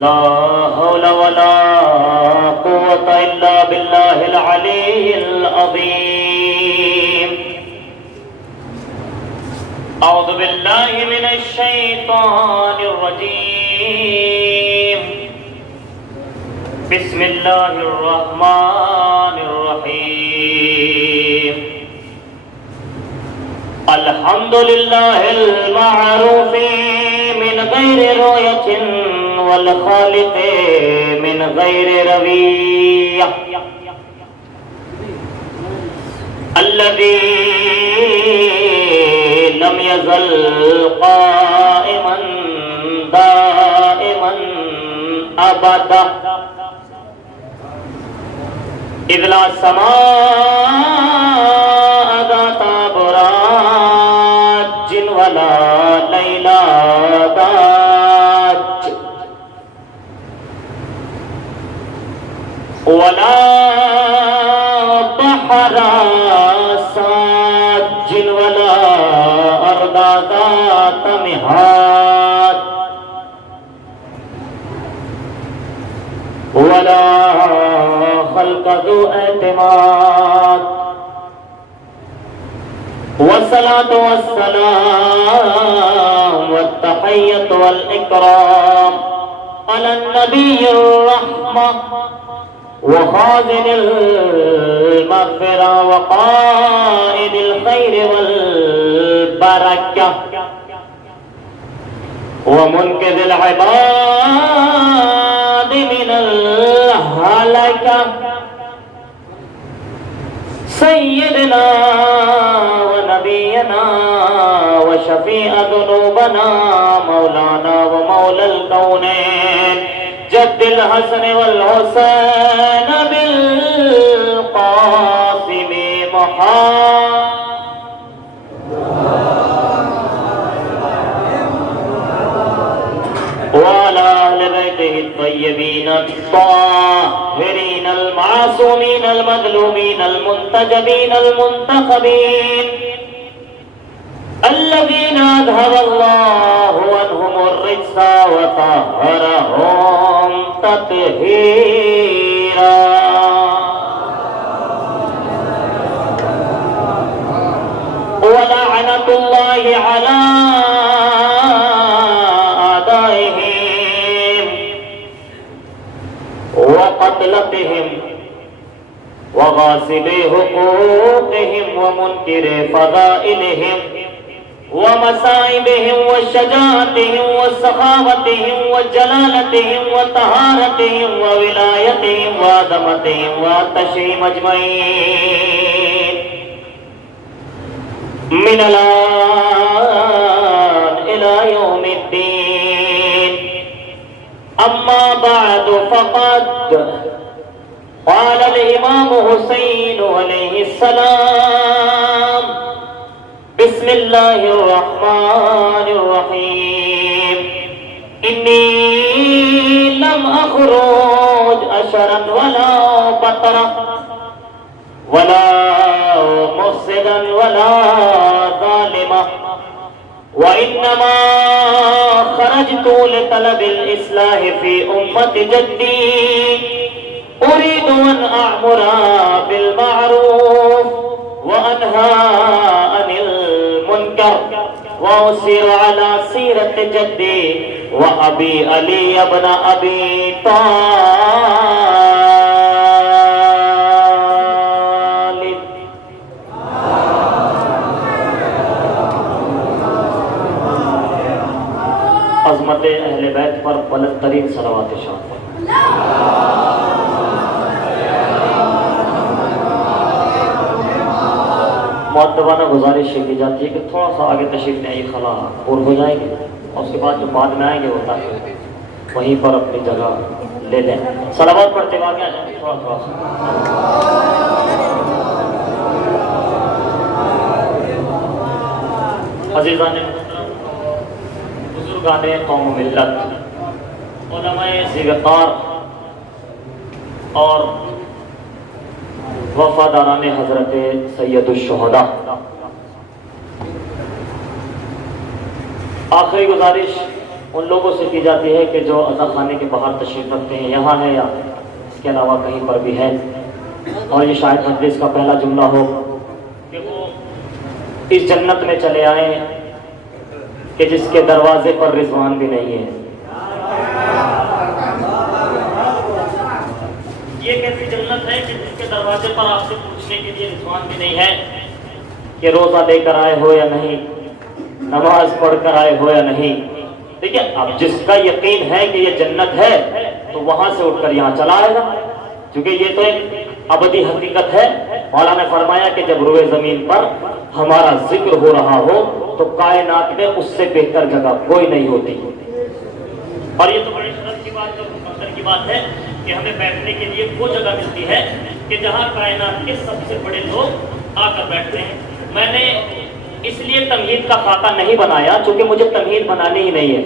لا حول ولا قوة إلا بالله العلي العظيم. أعوذ بالله من الشيطان الرجيم. بسم الله الرحمن الرحيم. الحمد لله المعروف من غير رؤية والخالق من غير روية، الذي لم يزل قائما دائما أبدا، إذ لا سماء ذات براج ولا ليل داج ولا بحر ساج ولا أرض ذات مهاد ولا خلق ذو اعتماد، والصلاة والسلام والتحية والإكرام على النبي الرحمة وخازن المغفرة وقائد الخير والبركة ومنقذ العباد من الهلكة، سيدنا ونبينا وشفيع ذنوبنا مولانا ومولى الكونين جد الحسن والحسين بالقاسم محمد وعلى أهل بيته الطيبين الطاهرين المعصومين المظلومين المنتجبين المنتخبين الذين أذهب الله عنهم الرجس وطهرهم تطهيرا. ولعنة الله على أعدائهم وقتلتهم وغاصبي حقوقهم ومنكر فضائلهم ومصائبهم وشجاعتهم وسخاوتهم وجلالتهم وطهارتهم وولايتهم وعظمتهم وعطشهم أجمعين من الآن إلى يوم الدين. أما بعد فقد قال الإمام حسين عليه السلام: بسم الله الرحمن الرحيم. إني لم أخرج أشرا ولا بطرا ولا مفسدا ولا ظالما، وإنما خرجت لطلب الإصلاح في أمة جدي، أريد أن أعمر بالمعروف وأنهى عن المنكر وأسير على سيرة جدي وأبي علي بن أبي طالب. عظمت اہل بیت پر بلند ترین صلوات شان. مؤدبانہ گزارش یہ کی جاتی ہے کہ تھوڑا سا آگے تشریف لے آئیے، خلا اور ہو جائے گی، اور اس کے بعد جو بعد میں آئیں گے وہ تاکہ وہیں پر اپنی جگہ لے لیں. صلوات پڑھتے ہوئے آگے آ جائیں تھوڑا تھوڑا سا. عزیزان بزرگان قوم و ملت، علماء ذوالفقار اور وفاداران حضرت سید الشہداء، آخری گزارش ان لوگوں سے کی جاتی ہے کہ جو عزا خانے کے باہر تشریف رکھتے ہیں، یہاں ہے یا اس کے علاوہ کہیں پر بھی ہے، اور یہ شاید مجلس کا پہلا جملہ ہو کہ وہ اس جنت میں چلے آئیں کہ جس کے دروازے پر رضوان بھی نہیں ہے۔ یہ ایک ایسی جنت ہے کہ جس کے دروازے پر آپ سے پوچھنے کے لیے رضوان بھی نہیں ہے کہ روزہ لے کر آئے ہو یا نہیں، نماز پڑھ کر آئے ہو یا نہیں۔ دیکھیے، اب جس کا یقین ہے کہ یہ جنت ہے تو وہاں سے اٹھ کر یہاں چلا آئے گا، کیونکہ یہ تو ایک ابدی حقیقت ہے۔ مولانا نے فرمایا کہ جب روئے زمین پر ہمارا ذکر ہو رہا ہو تو کائنات میں اس سے بہتر جگہ کوئی نہیں ہوتی۔ اور یہ تو بڑی شرف کی بات کی بات ہے کہ ہمیں بیٹھنے کے لیے وہ جگہ ملتی ہے کہ جہاں کائنات کے سب سے بڑے لوگ آ کر بیٹھتے ہیں۔ میں نے اس لیے تمہید کا خاکہ نہیں بنایا چونکہ مجھے تمہید بنانی ہی نہیں ہے۔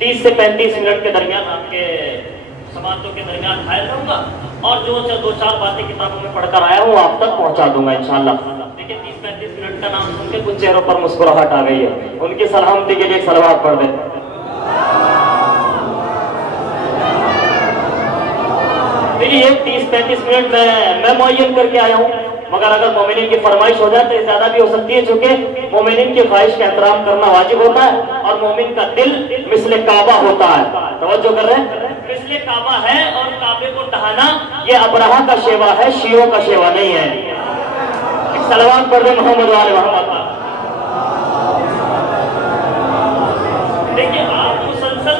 30 سے 35 منٹ کے درمیان آپ کے سماعتوں کے درمیان حائل رہوں گا اور جو دو چار باتیں کتابوں میں پڑھ کر آیا ہوں آپ تک پہنچا دوں گا انشاءاللہ۔ لیکن 30-35 منٹ کا نام سن کے کچھ چہروں پر مسکراہٹ آ گئی ہے، ان کی سلامتی کے لیے ایک صلوات پڑھ دیں۔ یہ 30-35 منٹ میں معین کر کے آیا ہوں، مگر اگر مومنین کی فرمائش ہو جائے تو زیادہ بھی ہو سکتی ہے، چونکہ مومنین کی خواہش کا احترام کرنا واجب ہوتا ہے اور مومن کا دل مثل کعبہ ہوتا ہے۔ توجہ کر رہے ہیں، مثل کعبہ ہے اور کعبے کو ڈھانا یہ ابرہہ کا شیوا ہے، شیعوں کا شیوا نہیں ہے۔ ایک صلوات پڑھ دیں محمد والے محمد پر۔ دیکھیے، آپ مسلسل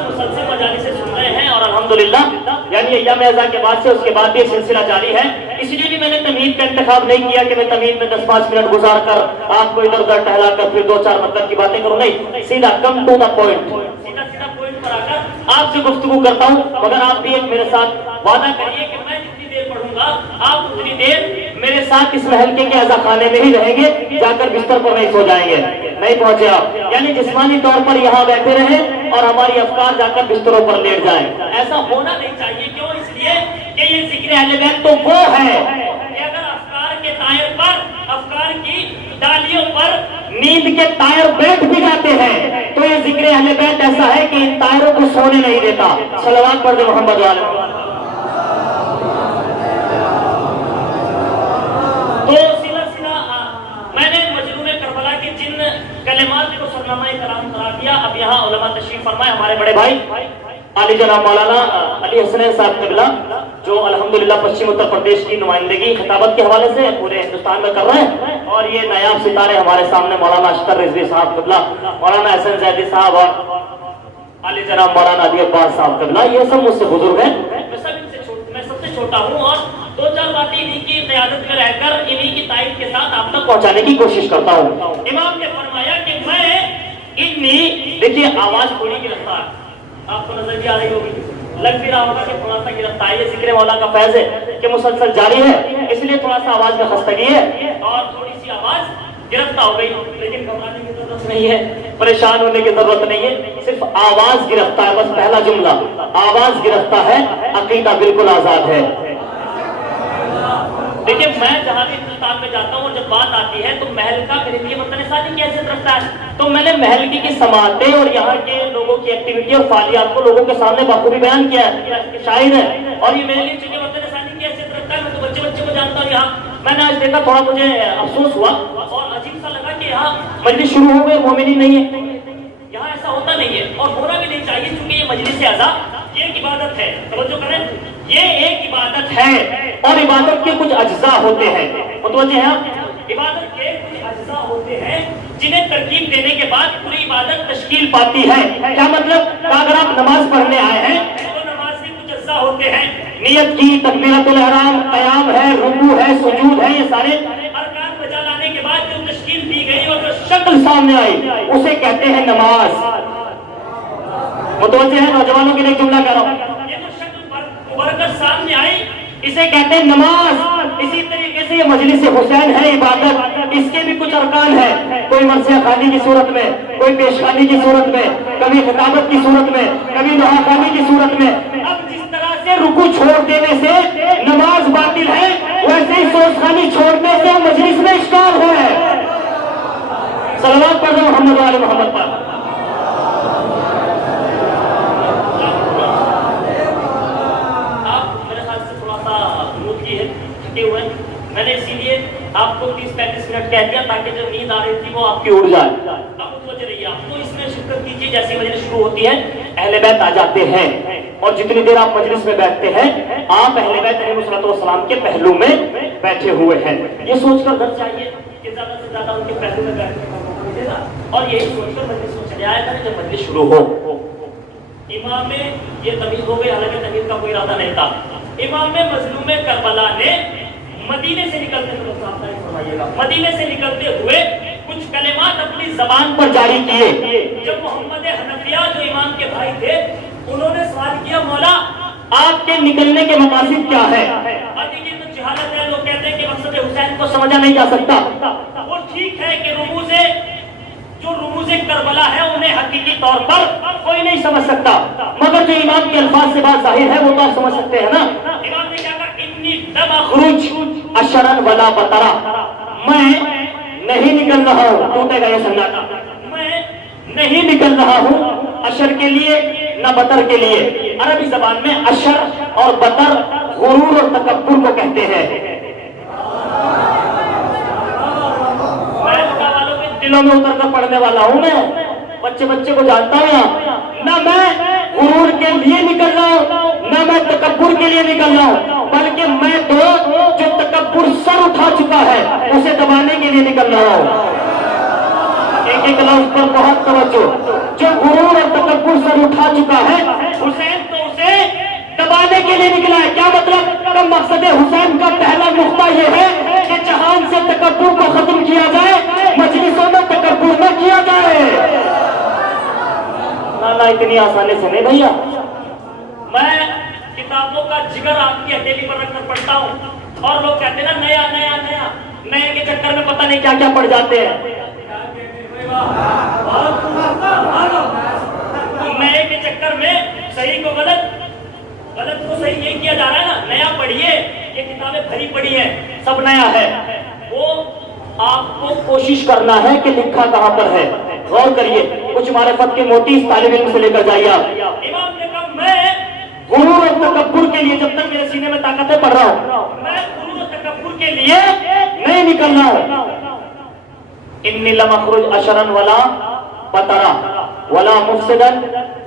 مجالس سے سن رہے ہیں اور الحمدللہ یعنی ایام اعزاء کے بعد سے اس کے بعد بھی ایک سلسلہ جاری ہے۔ اس لیے بھی میں نے تمہید کا انتخاب نہیں کیا کہ میں تمہید میں 10-5 منٹ گزار کر آپ کو ادھر ادھر ٹہلا کر پھر 2-4 مطلب کی باتیں کروں، نہیں، سیدھا کم ٹو دا پوائنٹ، سیدھا پوائنٹ پر آ کر آپ سے گفتگو کرتا ہوں۔ مگر آپ بھی ایک میرے ساتھ وعدہ کریے کہ میں جتنی دیر پڑھوں گا آپ اتنی دیر میرے ساتھ اس محلے کے عزا خانے میں ہی رہیں گے، جا کر بستر پر نہیں سو جائیں گے، نہیں پہنچے آپ، یعنی جسمانی طور پر یہاں بیٹھے رہیں اور ہماری افکار جا کر بستروں پر لیٹ جائیں۔ ایسا ہونا نہیں چاہیے، کیوں؟ اس لیے کہ یہ ذکر اہل بیت تو وہ ہے کہ اگر افکار کے ٹائر پر، افکار کی ڈالیوں پر نیند کے ٹائر بیٹھ بھی جاتے ہیں تو یہ ذکر اہل بیت ایسا ہے کہ ان ٹائروں کو سونے نہیں دیتا۔ صلوات پڑھ دیں محمد والے۔ تو سیدھا میں نے مجنون کربلا کے جن کلمات کو سرنامہ کرام قرار دیا، اب یہاں علماء تشریف فرمائے، ہمارے بڑے بھائی علی جناب مولانا علی حسن صاحب قبلہ جو الحمدللہ پشچم اتر پردیش کی نمائندگی خطابت کے حوالے سے پورے ہندوستان میں کر رہے ہیں، اور یہ نایاب ستارے ہمارے سامنے مولانا اشتر رضوی صاحب قبلہ، مولانا حسن زیدی صاحب اور علی جناب مولانا علی عباس صاحب قبلہ، یہ سب مجھ سے بزرگ ہیں، میں سب سے چھوٹا ہوں اور 2-4 باتیں انہی کی قیادت میں رہ کر انہی کی تائید کے ساتھ آپ تک پہنچانے کی کوشش کرتا ہوں۔ امام نے فرمایا کہ میں انہی، دیکھیے آواز تھوڑی گرفتار، آپ کو نظر بھی آ رہی ہوگی، لگ بھی رہا ہوگا کہ تھوڑا سا گرفتاری ہے، ذکر مولا کا فیض ہے کہ مسلسل جاری ہے، اس لیے تھوڑا سا آواز میں خستگی ہے اور تھوڑی سی آواز گرفتہ ہو گئی، لیکن گھبرانے کی ضرورت نہیں ہے، پریشان ہونے کی ضرورت نہیں ہے، صرف آواز گرفتہ ہے، بس پہلا جملہ آواز گرفتہ ہے، عقیدہ بالکل آزاد ہے۔ دیکھیں، میں جہاں بھی ہندوستان میں جاتا ہوں اور جب بات آتی ہے تو محل کا میرے لیے وطن ثانی کی حیثیت رکھتا ہے، تو میں نے محل کی سماعتیں اور یہاں کے لوگوں کی ایکٹیویٹی اور فعالیات کو لوگوں کے سامنے بخوبی بیان کیا ہے، شاہد ہے، اور یہ میرے لیے چونکہ وطن ثانی کی حیثیت رکھتا ہے، میں تو بچے کو جانتا ہوں۔ یہاں میں نے آج دیکھا، تھوڑا مجھے افسوس ہوا اور عجیب سا لگا کہ یہاں مجلس شروع ہو گئے، مومنین نہیں ہے، یہاں ایسا ہوتا نہیں ہے اور ہونا بھی نہیں چاہیے، چونکہ یہ مجلس اعزا یہ ایک عبادت ہے، توجہ کریں، یہ ایک عبادت ہے اور عبادت کے کچھ اجزاء ہوتے ہیں، متوجہ ہیں آپ، عبادت کے کچھ اجزاء ہوتے ہیں جنہیں ترکیب دینے کے بعد پوری عبادت تشکیل پاتی ہے۔ کیا مطلب؟ کہ اگر آپ نماز پڑھنے آئے ہیں تو نماز کے کچھ اجزاء ہوتے ہیں، نیت کی، تکبیرۃ الاحرام، قیام ہے، رکوع ہے، سجود ہے، یہ سارے ارکان بجا لانے کے بعد جو تشکیل دی گئی اور جو شکل سامنے آئی اسے کہتے ہیں نماز۔ متوجہ ہے نوجوانوں کے لیے جملہ کہہ رہا ہوں، یہ جو شکل برکت سامنے آئی اسے کہتے ہیں نماز۔ اسی طریقے سے یہ مجلس حسین ہے عبادت، اس کے بھی کچھ ارکان ہیں، کوئی مرثیہ خوانی کی صورت میں، کوئی پیشخوانی کی صورت میں، کبھی خطابت کی صورت میں، کبھی دعا خوانی کی صورت میں۔ اب جس طرح سے رکوع چھوڑ دینے سے نماز باطل ہے، ویسے ہی سوز خوانی چھوڑنے سے مجلس میں اشکال ہے۔ صلوات پڑھو محمد والے محمد پر۔ آپ کو 30-35 منٹ کہہ دیا تاکہ جو نیند آ رہی تھی وہ آپ کی اڑ جائے. اب سوچ رہی ہے آپ تو اس میں شرکت کیجیے. جیسی مجلس شروع ہوتی ہے اہل بیت آ جاتے ہیں اور جتنی دیر آپ مجلس میں بیٹھتے ہیں آپ اہل بیت علیہ الصلوۃ والسلام کے پہلو میں بیٹھے ہوئے ہیں. یہ سوچ کر گھر چاہیے کہ زیادہ سے زیادہ ان کے پہلو میں بیٹھنے کا موقع ملے گا. اور یہی سوچ کر مجلس میں چلے آیا تھا جب مجلس شروع ہو. امام میں یہ تمیز ہو گئی, حالانکہ تمیز کا کوئی ارادہ نہیں تھا. امام مظلوم کربلا نے مدینے سے نکلتے ہوئے مدینے سے نکلتے ہوئے کچھ کلمات اپنی زبان پر جاری کیے. جب محمد حنفیہ جو امام کے بھائی تھے انہوں نے سوال کیا مولا آپ کے نکلنے کے مقاصد کیا ہے؟ دیکھیے تو جہالت ہے. لوگ کہتے ہیں کہ مقصد حسین کو سمجھا نہیں جا سکتا. وہ ٹھیک ہے کہ رموز کربلا ہے انہیں حقیقی طور پر کوئی نہیں سمجھ سکتا, مگر جو امام کے الفاظ سے بات ظاہر ہے وہ تو آپ سمجھ سکتے ہیں نا. امام نے کیا کہا انی دم اخرج اشرن ولا بطرا, میں نہیں نکل رہا ہوں, ٹوٹے گا یہ سناٹا, میں نہیں نکل رہا ہوں اشر کے لیے نہ بطر کے لیے. عربی زبان میں اشر اور بطر غرور اور تکبر کو کہتے ہیں. دلوں میں اتر کر پڑھنے والا ہوں میں, بچے کو جانتا ہوں. نہ میں غرور کے لیے نکل رہا ہوں نہ میں تکبر کے لیے نکل رہا ہوں, بلکہ میں تو جو تکبر سر اٹھا چکا ہے اسے دبانے کے لیے نکل رہا ہوں. ایک ایک لفظ پر بہت توجہ. جو غرور اور تکبر سر اٹھا چکا ہے حسین تو اسے دبانے کے لیے نکلا ہے. کیا مطلب؟ مقصد حسین کا پہلا نقطہ یہ ہے کہ جہان سے تکبر کو ختم کیا جائے, مجلسوں میں تکبر نہ کیا جائے. نہ اتنی آسانی سے نہیں بھیا. میں کتابوں کا جگر آپ کی ہتھیلی پر رکھ کر پڑھتا ہوں اور لوگ کہتے ہیں نا نیا نیا نیا, نئے کے چکر میں پتہ نہیں کیا کیا پڑھ جاتے ہیں. نئے کے چکر میں صحیح کو غلط کو صحیح یہ کیا جا رہا ہے نا. نیا پڑھیے, یہ کتابیں بھری پڑھی ہیں, سب نیا ہے. وہ آپ کو کوشش کرنا ہے کہ لکھا کہاں پر ہے. غور کریے, کچھ معرفت کے موتی اس طالب علم سے لے کر جائیے آپ. امام نے کہا میں غرور اور تکبر کے لیے جب تک میرے سینے میں طاقت ہے پڑھ رہا ہوں, میں غرور اور تکبر کے لیے نہیں نکل رہا ہوں. انی لم اخرج اشرا ولا بطرا ولا مفسدا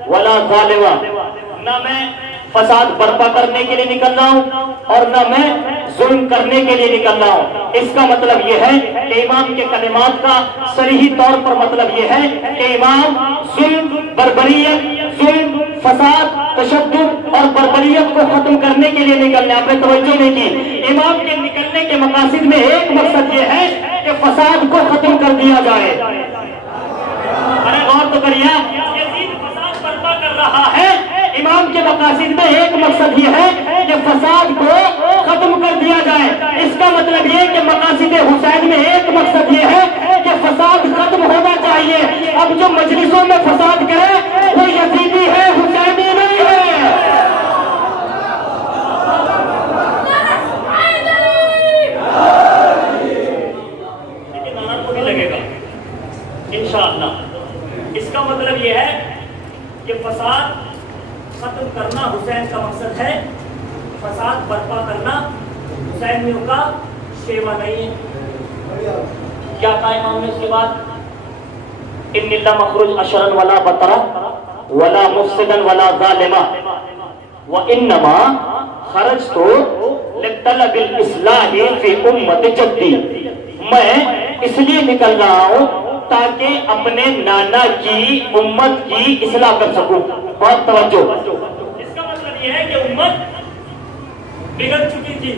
ولا ظالما, نہ میں فساد برپا کرنے کے لیے نکل رہا ہوں اور نہ میں ظلم کرنے کے لیے نکل رہا ہوں. اس کا مطلب یہ ہے کہ امام کے کلمات کا صریحی طور پر مطلب یہ ہے کہ امام ظلم, بربریت, ظلم, فساد, تشدد اور بربریت کو ختم کرنے کے لیے نکل رہے. آپ نے توجہ نہیں کی. امام کے نکلنے کے مقاصد میں ایک مقصد یہ ہے کہ فساد کو ختم کر دیا جائے. ارے غور تو کریے, یزید فساد برپا کر رہا ہے. امام کے مقاصد میں ایک مقصد یہ ہے کہ فساد کو ختم کر دیا جائے. اس کا مطلب یہ کہ مقاصد حسین میں ایک مقصد یہ ہے کہ فساد ختم ہونا چاہیے. اب جو مجلسوں میں فساد کرے وہ یزیدی ہے, حسینی نہیں ہے. لیکن نظر کو بھی لگے گا انشاءاللہ. اس کا مطلب یہ ہے کہ فساد ختم کرنا حسین کا مقصد ہے, فساد برپا کرنا حسینیوں کا شیوا نہیں ہے. کیا کہا امام نے اس کے بعد؟ انی لم اخرج اشرا ولا بطرا ولا مفسدا ولا ظالما وانما خرجت لطلب الاصلاح فی امت جدی. میں اس لیے نکل رہا ہوں تاکہ اپنے نانا کی امت کی اصلاح کر سکوں. بہت توجہ. اس کا مطلب یہ ہے کہ امت بگڑ چکی تھی,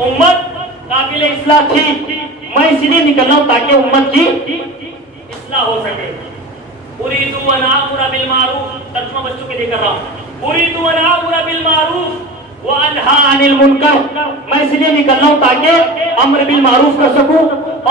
امت قابل اصلاح تھی. میں اس لیے نکل رہا ہوں تاکہ امت کی اصلاح ہو سکے. اريد ان امر بالمعروف, ترجمہ بچوں کے لیے کر رہا ہوں. اريد ان امر بالمعروف وانهى عن المنکر. میں اس لیے نکل رہا ہوں تاکہ امر بالمعروف کر سکوں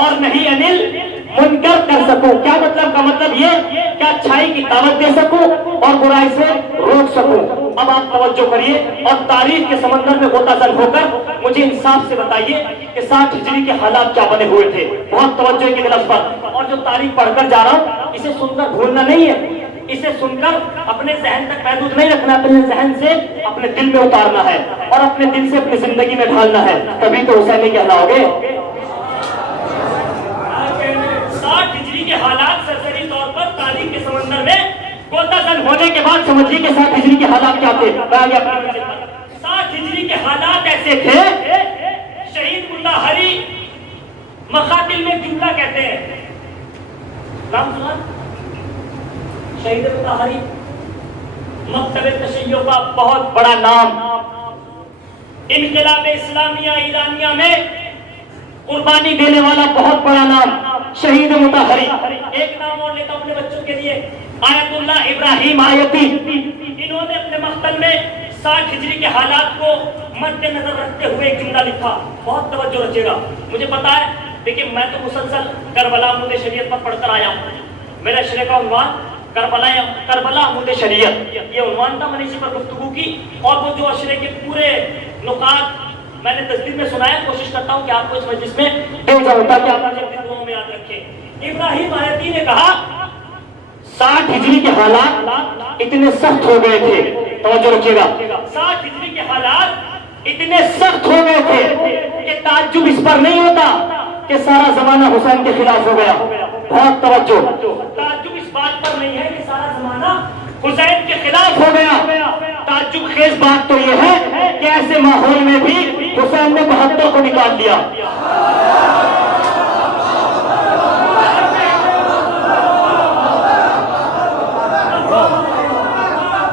اور نہیں عن المنکر کر سکوں. کیا مطلب؟ کا مطلب یہ کہ اچھائی کی دعوت دے سکوں اور برائی سے روک سکوں. اب آپ توجہ کریے اور تاریخ کے سمندر میں غوطہ زن ہو کر مجھے انصاف سے بتائیے کہ 60 ہجری کے حالات کیا بنے ہوئے تھے. بہت توجہ کے لفظ پر. اور جو تاریخ پڑھ کر جا رہا ہوں اسے سن کر بھولنا نہیں ہے, اسے سن کر اپنے ذہن تک محدود نہیں رکھنا, اپنے ذہن سے اپنے دل میں اتارنا ہے اور اپنے دل سے اپنی زندگی میں ڈھالنا ہے. تبھی تو حسینی کہلاؤ گے. کے حالات سرسری طور پر تاریخ کے سمندر میں غوطہ زن ہونے کے بعد سمجھیے کہ 7 ہجری کے حالات کیا تھے. 7 ہجری کے حالات ایسے تھے. شہید مطہری مقاتل میں جملہ کہتے ہیں. نام سنا؟ شہید مطہری مکتب تشیع کا بہت بڑا نام. انقلاب اسلامیہ ایرانیہ میں قربانی دینے والا بہت بڑا نام شہید مطہری. ایک نام اور لیتا ہوں اپنے بچوں کے لیے, آیت اللہ ابراہیم آیتی. انہوں نے اپنے مقتل میں 60 ہجری کے حالات کو مد نظر رکھتے ہوئے ایک جملہ لکھا. بہت توجہ رکھیے گا. مجھے پتا ہے لیکن میں تو مسلسل کربلا عمود شریعت پر پڑھ کر آیا ہوں. میرا اشرے کا عنوان کربلا عمود شریعت یہ عنوان تھا. میں نے اسی پر گفتگو کی اور وہ جو اشرے کے پورے نکات میں نے تجدید میں سنایا. کوشش کرتا ہوں کہ آپ کو اس مجلس میں دے جاؤں تاکہ آپ مجھے اپنی دعاؤں میں یاد رکھیں. ابراہیم آیتی نے کہا 60 ہجری کے حالات اتنے سخت ہو گئے تھے. توجہ رکھیے گا. 60 ہجری کے حالات اتنے سخت ہو گئے تھے کہ تعجب اس پر نہیں ہوتا کہ سارا زمانہ حسین کے خلاف ہو گیا. بہت توجہ. تعجب اس بات پر نہیں ہے کہ سارا زمانہ حسین کے خلاف ہو گیا. تعجب خیز بات تو یہ ہے کہ ایسے ماحول میں بھی حسین نے 72 کو نکال دیا.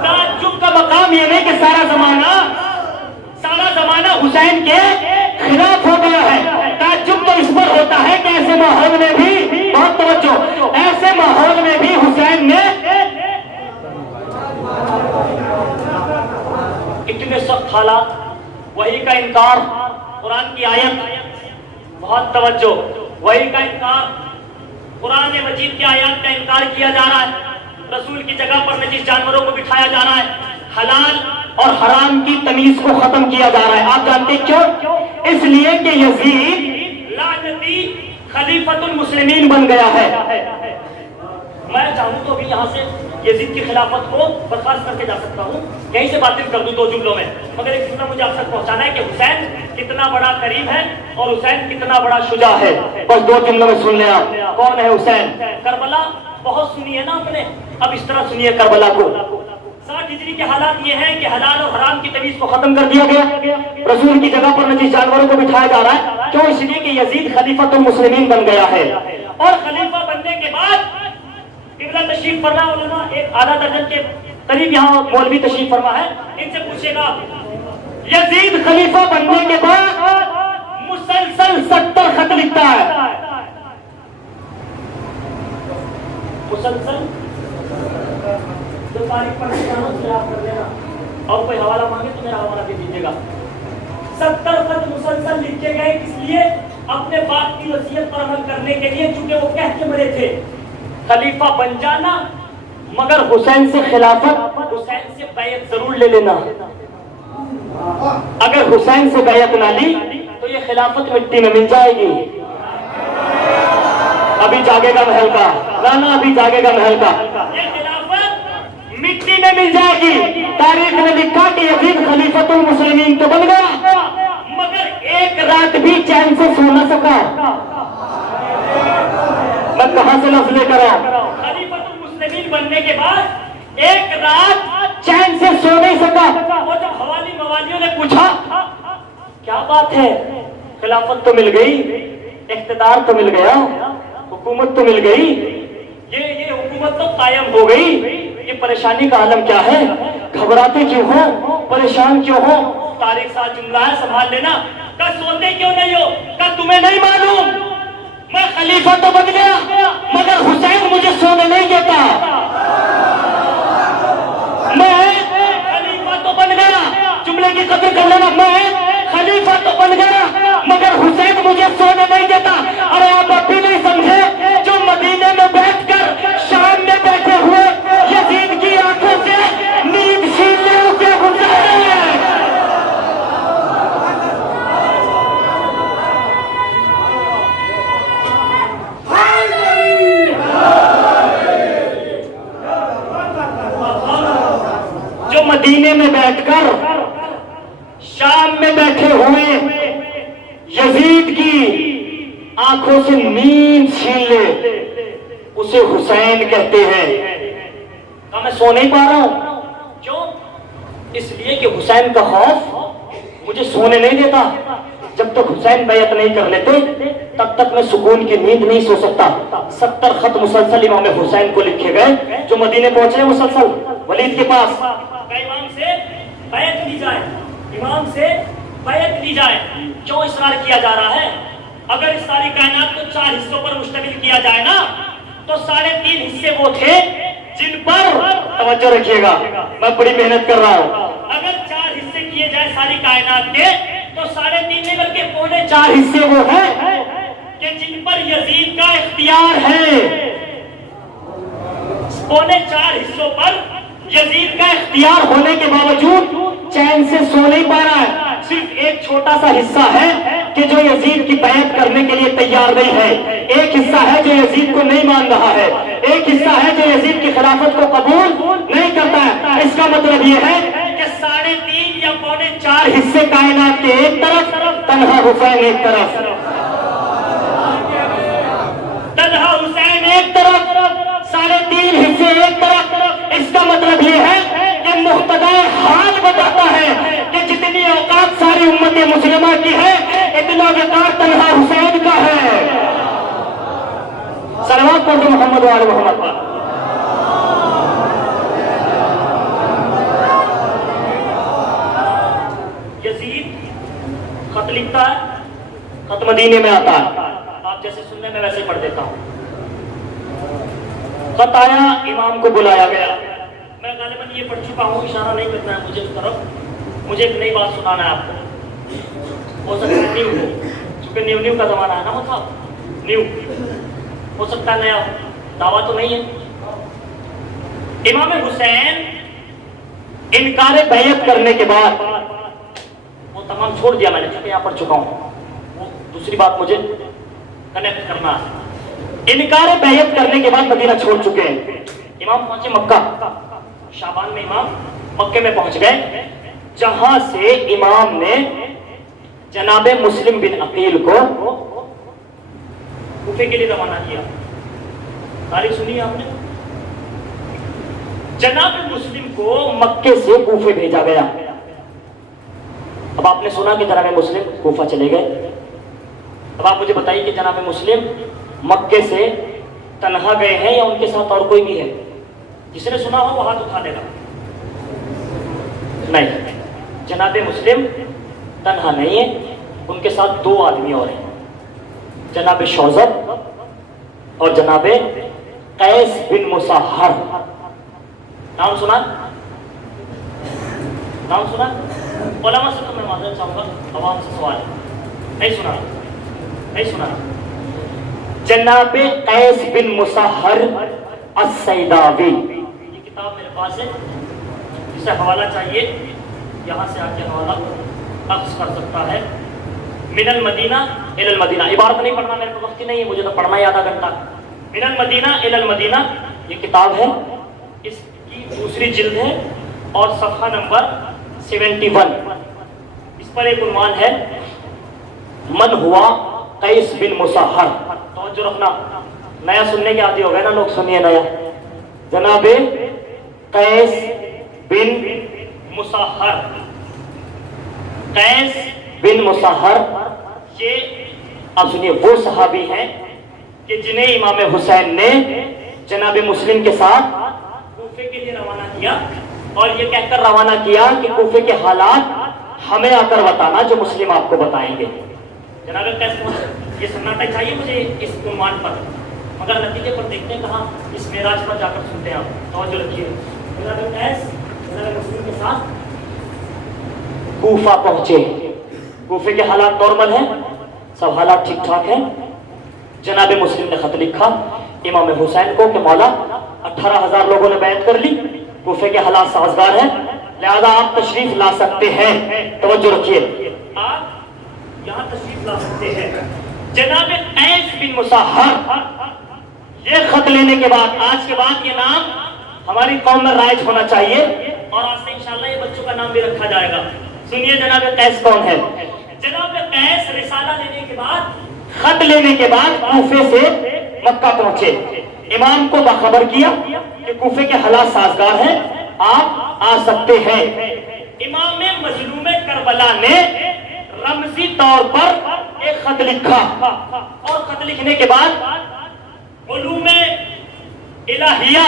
تعجب کا مقام یہ نہیں کہ سارا زمانہ حسین کے خلاف ہو گیا ہے. تعجب تو اس پر ہوتا ہے کہ ایسے ماحول میں بھی, بہت توجہ, ایسے ماحول میں بھی حسین نے اتنے سخت حالات, وہی کا انکار, قرآن کی آیت, بہت توجہ, وہی کا انکار, قرآن مجید کی آیات کا انکار کیا جا رہا ہے. رسول کی جگہ پر نجس جانوروں کو بٹھایا جا رہا ہے. حلال اور حرام کی تمیز کو ختم کیا جا رہا ہے. آپ جانتے کیوں؟ اس لیے کہ یزید لعنتی خلیفۃ المسلمین بن گیا ہے. میں چاہوں تو بھی یہاں سے یزید کی خلافت کو برخاست کر کے جا سکتا ہوں, یہیں سے باطل کر دوں 2 جملوں میں, مگر ایک جملہ مجھے آپ تک پہنچانا ہے کہ حسین کتنا بڑا کریم ہے اور حسین کتنا بڑا شجاع ہے. بس 2 جملوں میں سن لیں آپ. کون ہے حسین؟ کربلا بہت سنی ہے نا آپ نے, اب اس طرح سنیے کربلا کو. 60 ہجری کے حالات یہ ہیں کہ حلال اور حرام کی تمیز کو ختم کر دیا گیا. رسول کی جگہ پر نجس جانوروں کو بٹھایا جا رہا ہے. کیوں؟ اس لیے کہ یزید خلیفۃ المسلمین بن گیا ہے. اور خلیفہ بننے کے بعد قبلہ تشریف فرما علماء ایک آدھا درجن کے قریب یہاں مولوی تشریف فرما ہے, ان سے پوچھے گا یزید خلیفہ بننے کے بعد مسلسل 70 خط لکھتا ہے. مسلسل جو تاریخ پڑھنے جانا اس سے آپ کر لینا, اور کوئی حوالہ مانگے تو میرا حوالہ دے دیجیے گا. 70 خط مسلسل لکھے گئے, کس لیے؟ اپنے باپ کی وصیت پر عمل کرنے کے لیے, چونکہ وہ کہہ کے مرے تھے خلیفہ بن جانا مگر حسین سے خلافت, حسین سے بیعت ضرور لے لینا. اگر حسین سے بیعت نہ لی تو یہ خلافت مٹی میں مل جائے گی. ابھی جاگے گا محل کا رانا, ابھی جاگے گا محل کا. یہ خلافت مٹی میں مل جائے گی. تاریخ نے لکھا کہ یزید خلیفۃ المسلمین تو بن گیا مگر ایک رات بھی چین سے سو نہ سکا. میں کہاں سے لفظ لے کر آیا؟ خلیفۃ المسلمین بننے کے بعد ایک رات چین سے سو نہیں سکا. اور جب حوالی موالیوں نے پوچھا کیا بات ہے, خلافت تو مل گئی, اقتدار تو مل گیا, حکومت تو مل گئی, یہ حکومت تو قائم ہو گئی, یہ پریشانی کا عالم کیا ہے, گھبراتے کیوں ہو, پریشان کیوں ہو؟ تاریخ ساتھ جملہ ہے, سنبھال لینا. کہ سوتے کیوں نہیں ہو؟ کہ تمہیں نہیں معلوم میں خلیفہ تو بن گیا مگر حسین مجھے سونے نہیں دیتا. میں خلیفہ تو بن گیا, جملے کی قدر کر لینا, میں خلیفہ تو بن گیا مگر حسین مجھے سونے نہیں دیتا. ارے آپ اب بھی نہیں سمجھے جو مدینے میں بیٹھ کر شام میں بیٹھے ہوئے یزید کی آنکھوں سے نیند چھیننے اسے گزارے. جو مدینے میں بیٹھ کر شام میں بیٹھے ہوئے یزید کی آنکھوں سے نیند چھین لے, اسے حسین کہتے ہیں. کہا میں سو نہیں پا رہا ہوں. کیوں؟ اس لیے کہ حسین کا خوف مجھے سونے نہیں دیتا. جب تک حسین بیعت نہیں کر لیتے تب تک میں سکون کی نیند نہیں سو سکتا. 70 خط مسلسل امام حسین کو لکھے گئے جو مدینے پہنچے مسلسل ولید کے پاس. امام سے بیعت لی جائے, امام سے بیعت لی جائے. کیوں اصرار کیا جا رہا ہے؟ اگر اس ساری کائنات کو 4 حصوں پر مشتمل کیا جائے نا تو 3.5 حصے وہ تھے جن پر, توجہ رکھیے گا میں بڑی محنت کر رہا ہوں, اگر 4 حصے کیے جائے ساری کائنات کے تو 3.5 نہیں بلکہ 4.25 حصے وہ ہیں کہ جن پر یزید کا اختیار ہے. 4.25 حصوں پر یزید کا اختیار ہونے کے باوجود چین سے سو نہیں پا رہا ہے. صرف ایک چھوٹا سا حصہ ہے کہ جو یزید کی بیعت کرنے کے لیے تیار نہیں ہے. ایک حصہ ہے جو یزید کو نہیں مان رہا ہے. ایک حصہ ہے جو یزید کی خلافت کو قبول نہیں کرتا ہے. اس کا مطلب یہ ہے کہ 3.5 یا 4.25 حصے کائنات کے ایک طرف, تنہا حسین ایک طرف, تنہا حسین ایک طرف, 3.5 حصے ایک طرف. اس کا مطلب یہ ہے کہ مقتضی حال بتاتا ہے کہ جتنی اوقات ساری امت مسلمہ کی ہے اتنا وقار تنہا حسین کا ہے. صلوات پڑھو محمد وآل محمد پر. یزید خط لکھتا ہے, خط مدینے میں آتا ہے. آپ جیسے سننے میں ویسے پڑھ دیتا ہوں. خط آیا, امام کو بلایا گیا. میں غالباً یہ پڑھ چکا ہوں, اشارہ نہیں کرنا ہے مجھے اس طرف. مجھے ایک نئی بات سنانا ہے آپ کو. ہو سکتا ہے نیو ہو, چونکہ نیو کا زمانہ ہے نا, مطلب نیو ہو سکتا ہے نیا ہو, دعویٰ تو نہیں ہے. امام حسین انکار بیعت کرنے کے بعد وہ تمام چھوڑ دیا میں نے, چونکہ یہاں پڑھ چکا ہوں. وہ دوسری بات مجھے کنیکٹ کرنا ہے. انکار بیعت کرنے کے بعد مدینہ چھوڑ چکے ہیں. امام پہنچے مکہ, شعبان میں امام مکے میں پہنچ گئے, جہاں سے امام نے جناب مسلم بن عقیل کو کوفے کے لیے روانہ کیا. تاریخ سنی آپ نے؟ جناب مسلم کو مکے سے کوفے بھیجا گیا. اب آپ نے سنا کہ جناب مسلم کوفہ چلے گئے. اب آپ مجھے بتائیے کہ جناب مسلم مکے سے تنہا گئے ہیں یا ان کے ساتھ اور کوئی بھی ہے؟ جس نے سنا ہو وہ ہاتھ اٹھا دے گا. نہیں, جناب مسلم تنہا نہیں ہے, ان کے ساتھ 2 آدمی اور ہیں, جناب شوذب اور جناب قیس بن مصہر. نام سنا؟ نام سنا؟ علماء سے تو میں معذرت چاہوں گا, عوام سے سوال ہے. نہیں سنا, نہیں سنا. جناب قیس بن مصہر السیداوی, یہ کتاب میرے پاس ہے, جسے حوالہ چاہیے یہاں سے آ کے حوالہ اخذ کر سکتا ہے. من المدینہ الی المدینہ, عبارت نہیں پڑھنا, میرے کو وقت نہیں ہے, مجھے تو پڑھنا ہے آدھا گھنٹہ. من المدینہ الی المدینہ یہ کتاب ہے, اس کی دوسری جلد ہے اور صفحہ نمبر 71. اس پر ایک عنوان ہے من ہوا قیس بن مصہر. توجہ رکھنا, نیا سننے کے عادی ہو گئے نا لوگ, سنیے نیا. جناب قیس بن مصہر, قیس بن مصہر یہ آپ سنیے وہ صحابی ہیں کہ جنہیں امام حسین نے جناب مسلم کے ساتھ کوفے کے لیے روانہ کیا, اور یہ کہہ کر روانہ کیا کہ کوفے کے حالات ہمیں آ کر بتانا جو مسلم آپ کو بتائیں گے. جناب قیس, یہ سناٹا چاہیے مجھے اس عنوان پر, مگر نتیجے پر دیکھتے ہیں کہاں, اس معراج پر جا کر سنتے ہیں آپ. توجہ رکھیے. جناب قیس جناب مسلم کے ساتھ کوفہ پہنچے. کوفے کے حالات نارمل ہیں, سب حالات ٹھیک ٹھاک ہیں. جناب مسلم نے خط لکھا امام حسین کو کہ مولا 18,000 لوگوں نے بیعت کر لی, کوفے کے حالات سازگار ہیں, لہذا آپ تشریف لا سکتے ہیں. توجہ رکھیے, آپ یہاں تشریف لا سکتے ہیں. جناب قیس بن مصہر یہ خط لینے کے بعد, آج کے بعد یہ نام ہماری قوم میں رائج ہونا چاہیے, اور آج سے انشاءاللہ یہ بچوں کا نام بھی رکھا جائے گا. سنیے جناب قیس کون ہے. جناب قیس رسالہ لینے کے بعد, خط لینے کے بعد کوفے سے مکہ پہنچے. امام کو باخبر کیا کہ کوفے کے حالات سازگار ہیں، آپ آ سکتے ہیں۔ امام مظلوم کربلا نے رمزی طور پر ایک خط لکھا، اور خط لکھنے کے بعد علوم الہیہ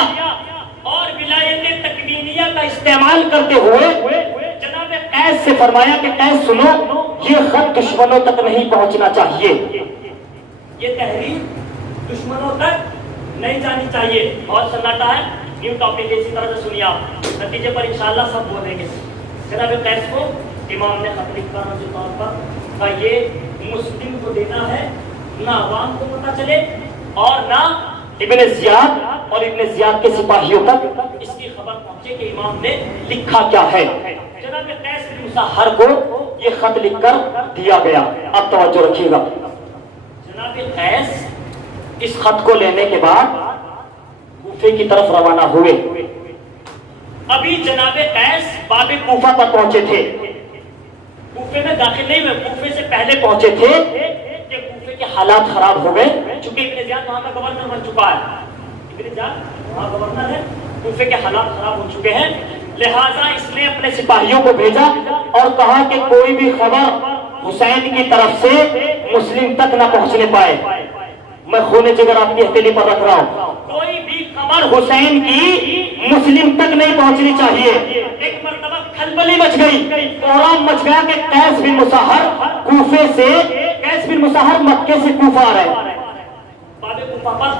اور ولایت تکوینیہ کا استعمال کرتے ہوئے جناب قیس سے فرمایا کہ قیس سنو، یہ خط دشمنوں تک نہیں پہنچنا چاہیے، یہ تحریر دشمنوں تک نہیں جانی چاہیے۔ اور سناٹا ہے، نیو ٹاپک اسی طرح سے سنیے آپ، نتیجے پر انشاءاللہ سب بولیں گے۔ جناب قیس کو امام نے خط لکھا رمزی طور پر کہ یہ مسلم کو دینا ہے، نہ عوام کو پتہ چلے اور نہ ابن زیاد اور ابن زیاد کے سپاہیوں تک اس کی خبر پہنچے کہ امام نے لکھا کیا ہے۔ جناب قیس بن مسحر کو یہ خط لکھ کر دیا گیا۔ اب توجہ رکھیے گا، جناب قیس اس خط کو لینے کے بعد کوفے کی طرف روانہ ہوئے۔ ابھی جناب قیس باب کوفہ پر پہنچے تھے، کوفے میں داخل نہیں ہوئے، کوفے سے پہلے پہنچے تھے کہ کوفے کے حالات خراب ہو گئے، چونکہ ابن زیاد وہاں کا گورنر بن چکا ہے، ابن زیاد وہاں گورنر ہے، کوفے کے حالات خراب ہو چکے ہیں، لہٰذا اس نے اپنے سپاہیوں کو بھیجا اور کہا کہ کوئی بھی خبر حسین کی طرف سے مسلم تک نہ پہنچنے پائے، میں خون جگر آپ کی ہتھیلی پر رکھ رہا ہوں، کوئی بھی خبر حسین کی مسلم تک نہیں پہنچنی چاہیے۔ ایک مرتبہ کھلبلی مچ گئی، کوہرام مچ گیا کہ قیس بن مسحر کوفے سے، قیس بن مسحر مکے سے کوفہ آ رہے، باب کوفہ پر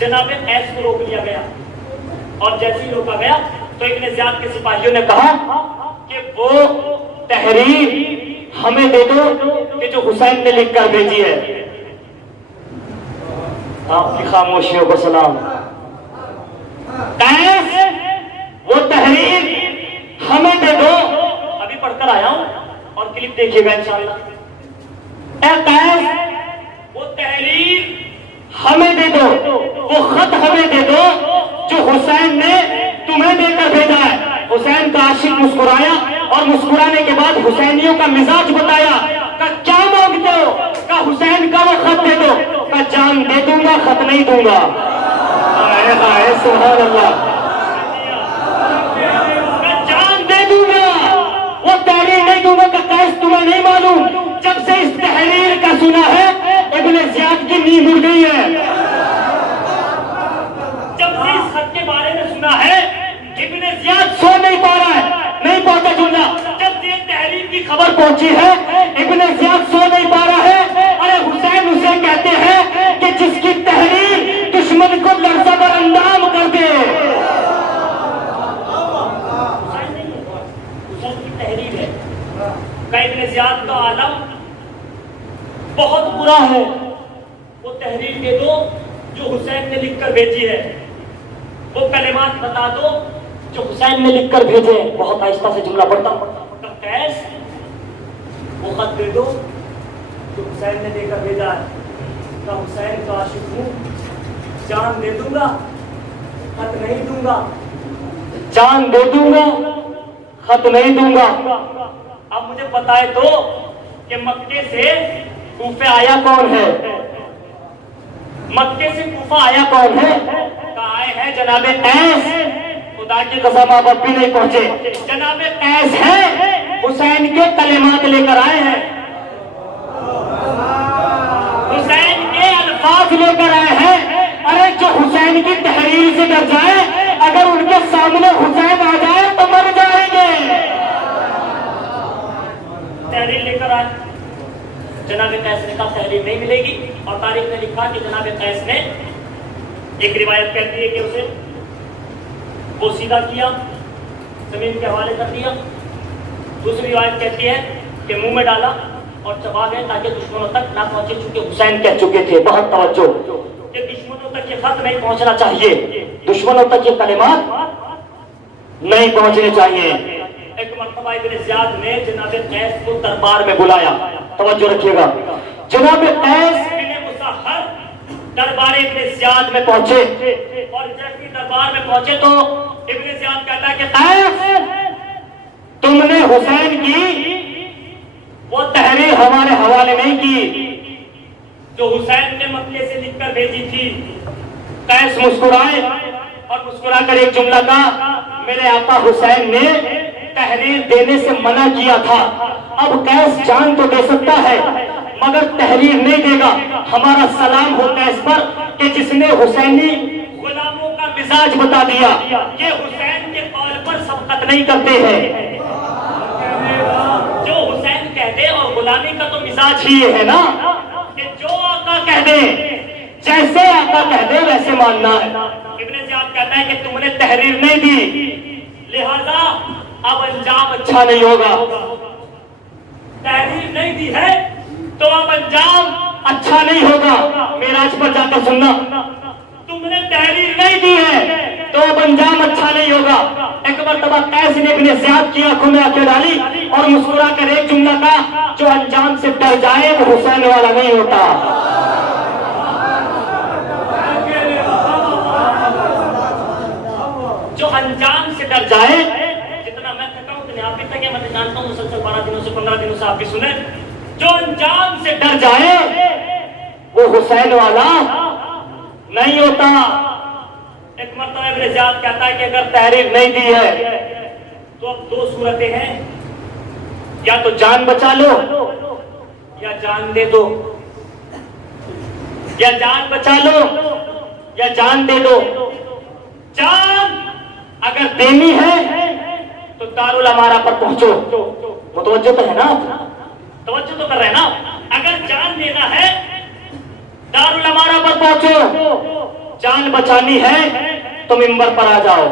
جناب قیس کو روک لیا گیا، اور جیسے ہی روکا گیا تو ابن زیاد کے سپاہیوں نے کہا کہ وہ تحریر ہمیں دے دو کہ جو حسین نے لکھ کر بھیجی ہے۔ آپ کی خاموشیوں کو سلام۔ قیس وہ تحریر ہمیں دے دو، ابھی پڑھ کر آیا ہوں اور کلپ دیکھیے گا انشاءاللہ۔ اے قیس وہ تحریر ہمیں دے دو، وہ خط ہمیں دے دو جو حسین نے تمہیں دے کر بھیجا ہے۔ حسین کا عاشق مسکرایا اور مسکرانے کے بعد حسینیوں کا مزاج بتایا کہ کیا مانگتے ہو؟ کہ حسین کا وہ خط دے دو، کہ جان دے دوں گا خط نہیں دوں گا۔ سبحان اللہ، کہ جان دے دوں گا وہ تحریر نہیں دوں گا۔ کہ قیس تمہیں نہیں معلوم، جب سے اس تحریر کا سنا ہے ابن زیاد کی نیند اڑ گئی ہے، جب سے اس خط کے بارے میں سنا ہے ابن زیاد سو نہیں پا رہا ہے، نہیں پہنچا جملہ، جب سے تحریر کی خبر پہنچی ہے ابن زیاد سو نہیں پا رہا ہے۔ ارے حسین اسے کہتے ہیں کہ جس کی تحریر دشمن کو لرزہ بر اندام کر دے، حسین کی تحریر ہے کہ ابن زیاد کا عالم بہت برا ہے، وہ تحریر دے دو جو حسین نے لکھ کر بھیجی ہے، وہ کلمات بتا دو جو حسین نے لکھ کر بھیجے۔ بہت آہستہ سے جملہ پڑھتا ہوں۔ قیس وہ خط دے دو جو حسین نے دے کر بھیجا ہے، کہ حسین کا عاشق ہوں، جان دے دوں گا خط نہیں دوں گا، جان دے دوں گا خط نہیں دوں گا۔ اب مجھے بتائے تو کہ مکے سے کوفے آیا کون ہے؟ مکے سے کوفہ آیا کون ہے؟ آئے ہیں جناب قیس، خدا کی قسم آپ اب بھی نہیں پہنچے، جناب قیس ہے، حسین کے کلمات لے کر آئے ہیں، حسین کے الفاظ لے کر آئے ہیں۔ ارے جو حسین کی تحریر سے ڈر جائے، اگر ان کے سامنے حسین آ جائے تو مر جائیں گے۔ تحریر لے کر آئے، جناب قیس نے کہا تحریر نہیں ملے گی، اور تاریخ نے لکھا کہ جناب قیس نے ایک روایت کہتی ہے کہ اسے وہ سیدھا کیا، زمین کے حوالے کر دیا، دوسری روایت کہتی ہے کہ منہ میں ڈالا اور چبا گئے تاکہ دشمنوں تک نہ پہنچے، چونکہ حسین کہہ چکے تھے، بہت توجہ، کہ دشمنوں تک یہ خط نہیں پہنچنا چاہیے، دشمنوں تک یہ کلمات نہیں پہنچنے چاہیے۔ ایک مرتبہ ابن زیاد نے جناب قیس کو دربار میں بلایا، توجہ رکھیے گا، جناب قیس بن مسحر دربار ابن زیاد میں پہنچے، اور جب دربار میں پہنچے تو ابن زیاد کہتا ہے کہ قیس تم نے حسین کی وہ تحریر ہمارے حوالے نہیں کی جو حسین نے مکے سے لکھ کر بھیجی تھی، قیس مسکرائے اور مسکرا کر ایک جملہ کہا، میرے آقا حسین نے تحریر دینے سے منع کیا تھا، اب قیس جان تو دے سکتا ہے مگر تحریر نہیں دے گا۔ ہمارا سلام ہو قیس پر کہ جس نے حسینی غلاموں کا مزاج بتا دیا کہ حسین کے قول پر سبقت نہیں کرتے ہیں۔ جو حسین کہہ دے، اور غلامی کا تو مزاج ہی ہے نا کہ جو آقا کہہ دے، جیسے آقا کہہ دے ویسے ماننا ہے۔ ابن زیاد کہتا ہے کہ تم نے تحریر نہیں دی، لہذا اب انجام اچھا نہیں ہوگا۔ تحریر نہیں دی ہے تو اب انجام اچھا نہیں ہوگا۔ معراج پر جا کر سننا، تم نے تحریر نہیں دی ہے تو اب انجام اچھا نہیں ہوگا۔ ایک مرتبہ قیس نے ابن زیاد کی آنکھوں میں آنکھیں ڈالی اور مسکرا کر ایک جملہ کہا، جو انجام سے ڈر جائے وہ حسین والا نہیں ہوتا۔ جو انجام سے ڈر جائے، جتنا میں تھکا ہوں اتنے آپ بھی تھکے، میں جانتا ہوں مسلسل 12 دنوں سے 15 دنوں سے آپ بھی سنیں، جو انجام سے ڈر جائے وہ حسین والا نہیں ہوتا۔ ایک مرتبہ ابن زیاد کہتا ہے کہ اگر تحریر نہیں دی ہے تو اب دو صورتیں ہیں، یا تو جان بچا لو یا جان دے دو، یا جان بچا لو یا جان دے دو۔ جان اگر دینی ہے تو دارالامارہ پر پہنچو، متوجہ تو ہے نا، توجہ تو کر رہے ہیں نا۔ اگر جان دینا ہے دارالامارہ پر پہنچو، جان بچانی ہے تو منبر پر آ جاؤ۔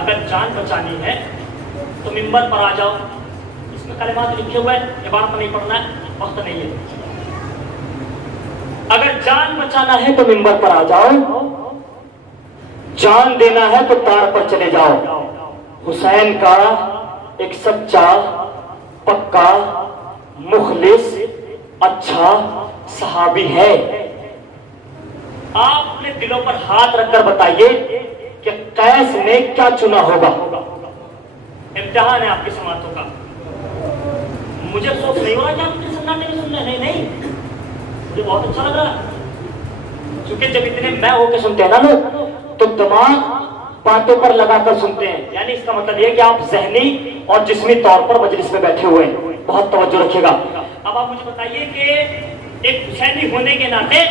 اگر جان بچانی ہے تو منبر پر آ جاؤ۔ اس میں کلمات لکھے ہوئے ہیں، عبارت نہیں پڑھنا ہے، وقت نہیں ہے۔ اگر جان بچانا ہے تو منبر پر آ جاؤ، جان دینا ہے تو تار پر چلے جاؤ۔ حسین کا ایک سچا، پکا، مخلص، اچھا صحابی ہے۔ آپ اپنے دلوں پر ہاتھ رکھ کر بتائیے کہ قیس نے کیا چنا ہوگا۔ امتحان ہے آپ کی سماعتوں کا۔ مجھے افسوس نہیں ہو رہا کہ آپ مجھے سناٹے میں سن رہے ہیں، نہیں، مجھے بہت اچھا لگ رہا ہے، کیونکہ جب اتنے میں ہو کے سنتے ہیں نا لوگ تو دماغ باتوں پر لگا کر سنتے ہیں، یعنی اس کا مطلب یہ کہ آپ ذہنی اور جسمی طور پر مجلس میں بیٹھے ہوئے ہیں۔ بہت توجہ رکھیے گا۔ اب آپ مجھے بتائیے کہ ایک حسینی ہونے کے ناطے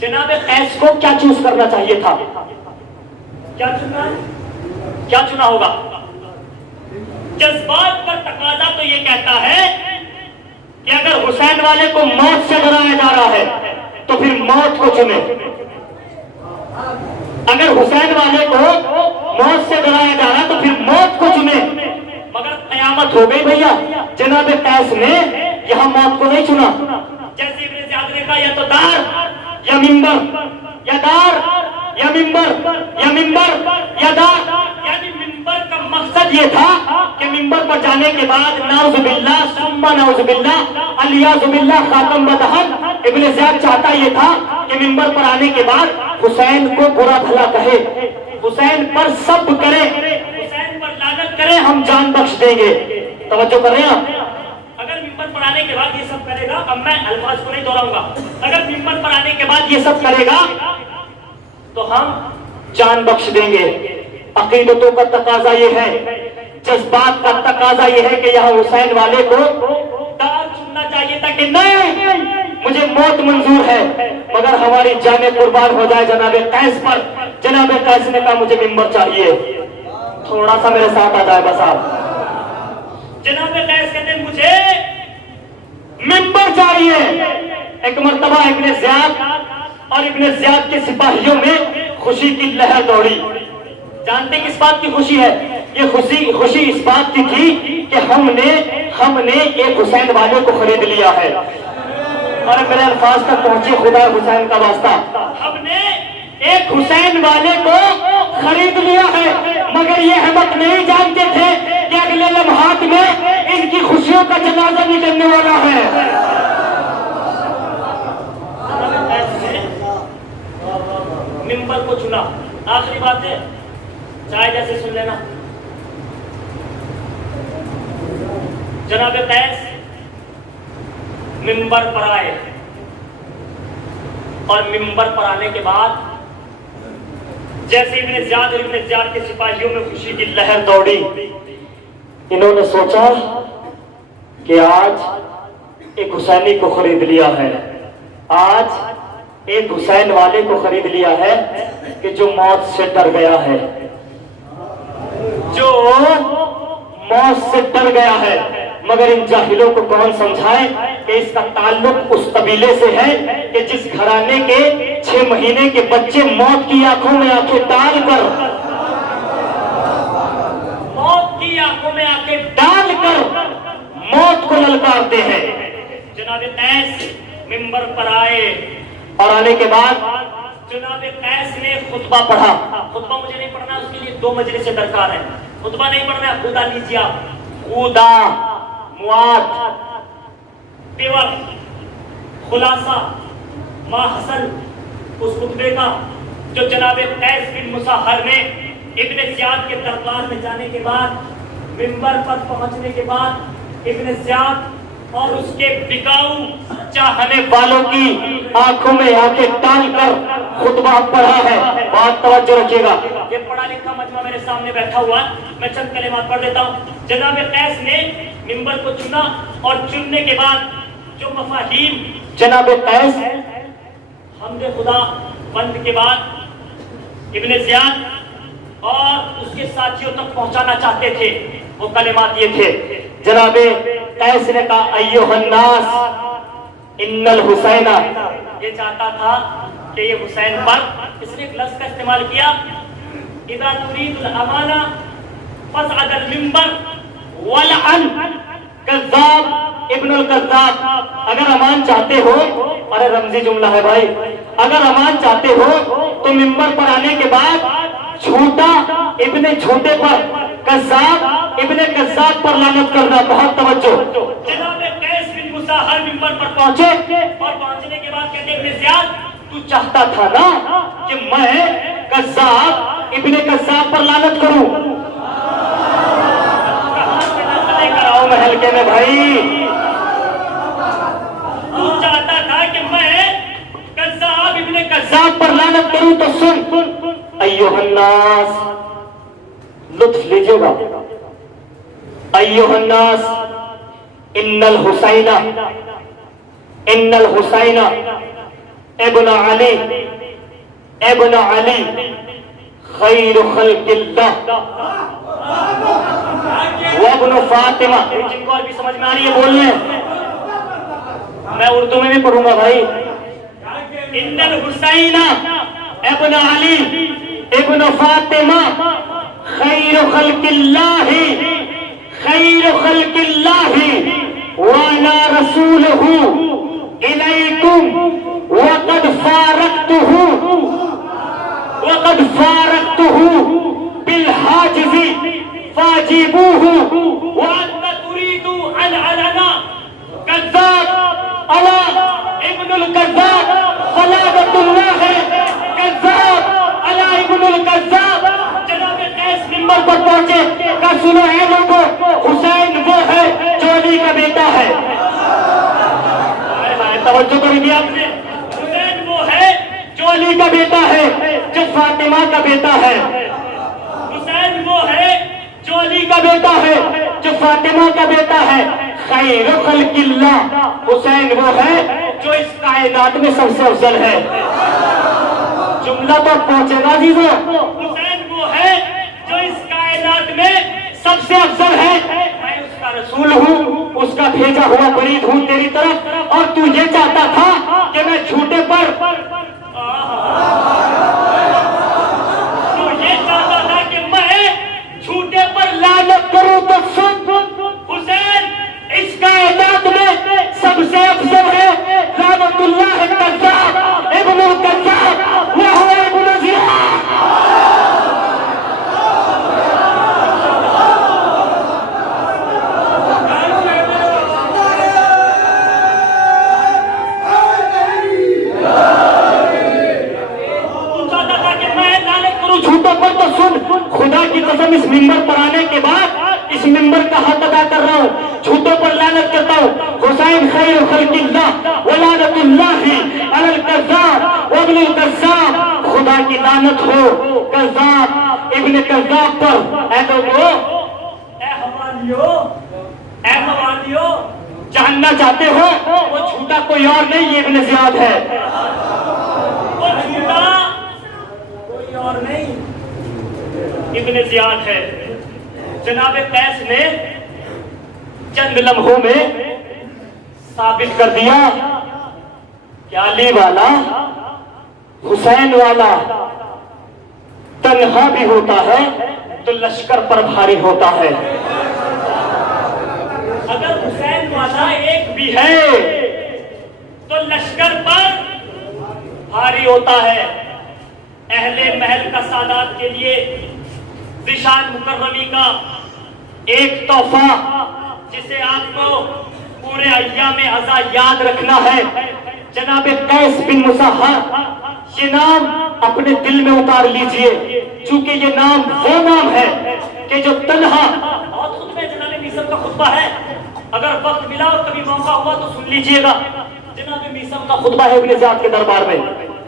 جناب قیس کو کیا چوز کرنا چاہیے تھا؟ کیا چنا ہوگا؟ جذبات کا تقاضا تو یہ کہتا ہے کہ اگر حسین والے کو موت سے ڈرایا جا رہا ہے تو پھر موت کو چنے۔ اگر حسین والے کو موت سے ڈرایا جا رہا ہے تو پھر موت کو چنے۔ مگر قیامت ہو گئی بھیا، جناب قیس نے یہاں موت کو نہیں چنا۔ جیسے ابن زیاد نے کہا یا تو دار یا منبر، یا دار یا منبر، یا منبر یا دار، یعنی منبر کا مقصد یہ تھا کہ منبر پر جانے کے بعد نعوذ باللہ ثم نعوذ باللہ الیاذ باللہ خاتم بدہن۔ ابن زیاد چاہتا یہ تھا کہ منبر پر آنے کے بعد حسین کو برا بھلا کہے، حسین پر سب کرے، حسین پر لعنت کرے، ہم جان بخش دیں گے۔ توجہ کر رہے ہیں آپ؟ اگر منبر پر آنے کے بعد یہ سب کرے گا، اب میں الفاظ کو نہیں دہراؤں گا، اگر منبر پر آنے کے بعد یہ سب کرے گا تو ہم جان بخش دیں گے۔ عقیدتوں کا تقاضا یہ ہے، جذبات کا تقاضا یہ ہے کہ یہاں حسین والے کو دار چننا چاہیے تھا کہ نہیں، مجھے موت منظور ہے مگر ہماری جانیں قربان ہو جائے جناب قیس پر۔ جناب قیس نے کہا مجھے منبر چاہیے، تھوڑا سا میرے ساتھ آ جائے بس آپ۔ جناب قیس کہتے ہیں مجھے منبر چاہیے۔ ایک مرتبہ ابن زیاد اور ابن زیاد کے سپاہیوں میں خوشی کی لہر دوڑی۔ جانتے ہیں کس بات کی خوشی ہے؟ یہ خوشی اس بات کی تھی کہ ہم نے ایک حسین والے کو خرید لیا ہے۔ اور میرے الفاظ تک پہنچے خدا حسین کا واسطہ، ہم نے ایک حسین والے کو خرید لیا ہے، مگر یہ احمد نہیں جانتے تھے کہ اگلے لمحات میں ان کی خوشیوں کا جنازہ نکلنے والا ہے۔ منبر کو چنا۔ آخری بات ہے، چاہے جیسے سن لینا، جناب قیس منبر پر آئے اور منبر پر آنے کے بعد جیسے ابن زیاد اور ابن زیاد کے سپاہیوں میں خوشی کی لہر دوڑی، انہوں نے سوچا کہ آج ایک حسینی کو خرید لیا ہے، آج ایک حسین والے کو خرید لیا ہے کہ جو موت سے ڈر گیا ہے، جو موت سے ڈر گیا ہے۔ مگر ان جاہلوں کو کون سمجھائے کہ اس کا تعلق اس قبیلے سے ہے کہ جس گھرانے کے 6 مہینے کے بچے موت کی آنکھوں میں آنکھیں ڈال کر موت کو للکارتے ہیں۔ جناب قیس منبر پر آئے اور آنے کے بعد جناب قیس نے خطبہ پڑھا۔ خطبہ مجھے نہیں پڑھنا، اس کے لیے 2 مجلسیں درکار ہیں۔ خطبہ نہیں پڑھنا ہے، خدا لیجیے آپ، خدا مواد پیور خلاصہ ماحصل اس خطبے کا جو جناب قیس بن مسحر نے ابن زیاد کے دربار میں جانے کے بعد، منبر پر پہنچنے کے بعد ابن زیاد اور اس کے بکاؤ چاہنے والوں کی آنکھوں میں آنکھیں ڈال کر خطبہ پڑھا ہے۔ بات توجہ رکھیے گا، یہ پڑھا لکھا مجمع میرے سامنے بیٹھا ہوا ہے، میں چند کلمات پڑھ دیتا ہوں۔ جناب قیس نے منبر کو چنا اور چننے کے بعد جو مفاہیم جناب قیس حمد خدا بند کے بعد ابن زیاد اور اس کے ساتھیوں تک پہنچانا چاہتے تھے، وہ کلمات یہ تھے۔ جناب قیس نے کہا ایھا الناس ان الحسین، یہ چاہتا تھا کہ یہ حسین پر، اس نے ایک لفظ کا استعمال کیا، اذا تريد الامانہ فاصعد المنبر ولعن کذاب ابن الکذاب۔ اگر امان چاہتے ہو، ارے رمزی جملہ ہے بھائی، اگر امان چاہتے ہو تو منبر پر آنے کے بعد جھوٹا ابن جھوٹے پر، کذاب ابن کذاب پر لعنت کرنا۔ بہت توجہ۔ جناب قیس بن مسحر منبر پر پہنچے اور پہنچنے کے بعد کہتے ابن زیاد تو چاہتا تھا نا کہ میں کذاب ابن کذاب پر لعنت کروں؟ میں ہلکے میں بھائی، تو چاہتا تھا کہ میں کذاب ابن کذاب پر لعنت کروں تو سن ایھا الناس، لطف لیجیے گا، ایھا الناس ان الحسین ابن علی خیر خلق اللہ وابن فاطمہ۔ جن کو عربی سمجھ میں آ رہی ہے بول لیں، میں اردو میں بھی پڑھوں گا بھائی۔ ان الحسین ابن علی ابن فاطمہ خیر خلق اللہ وانا رسولہ الیکم وقد فارقتہ بالحاجز فاجیبوہ وانت تريد ان علنا کذاب علی ابن الکذاب صلوات اللہ کذاب علی ابن الکذاب۔ جناب قیس منبر پر پہنچے، کہا سنو اے لوگوں، حسین وہ ہے جو علی کا بیٹا ہے۔ توجہ کر دیا آپ نے، حسین وہ ہے جو علی کا بیٹا ہے، جو فاطمہ کا بیٹا ہے۔ حسین وہ ہے جو علی کا بیٹا ہے، جو فاطمہ کا بیٹا ہے۔ خیر خلق اللہ، حسین وہ ہے جو اس کائنات میں سب سے افضل ہے۔ جملہ تو پہنچے گا عزیزو، حسین وہ ہے جو اس کائنات میں سب سے افضل ہے۔ میں اس کا رسول ہوں، اس کا بھیجا ہوا برید ہوں تیری طرف، اور تو یہ چاہتا تھا کہ میں جھوٹے پر، تو یہ چاہتا تھا کہ میں جھوٹے پر لعنت کروں تو سن حسین اس کائنات میں سب سے افضل ہے۔ لعنت اللہ کذاب ابن الکذاب وہو ابن زیاد۔ خدا کی قسم اس منبر پر آنے کے بعد اس منبر کا حق ادا کر رہا ہوں، جھوٹوں پر لعنت کرتا ہوں۔ حسین خیر خلق اللہ ولعنت اللہ علی الکذاب وابن الکذاب، خدا کی لعنت ہو کذاب ابن کذاب پر۔ اے لوگو، اے حواریوں، جاننا چاہتے ہو وہ جھوٹا کوئی اور نہیں، یہ ابن زیاد ہے، وہ جھوٹا کوئی اور نہیں، ابن زیاد ہے۔ جناب قیس نے چند لمحوں میں ثابت کر دیا کہ علی والا حسین والا تنہا بھی ہوتا ہے تو لشکر پر بھاری ہوتا ہے، اگر حسین والا ایک بھی ہے تو لشکر پر بھاری ہوتا ہے۔ اہل محل کا سادات کے لیے ذیشان مکرمی کا ایک تحفہ جسے آپ کو پورے ایام عزا یاد رکھنا ہے، جناب قیس بن مصہر، یہ نام اپنے دل میں اتار لیجئے، چونکہ یہ نام وہ نام ہے کہ جو تنہا، اور خود میں جناب میثم کا خطبہ ہے، اگر وقت ملا اور کبھی موقع ہوا تو سن لیجئے گا، جناب میثم کا خطبہ ہے ابن زیاد کے دربار میں،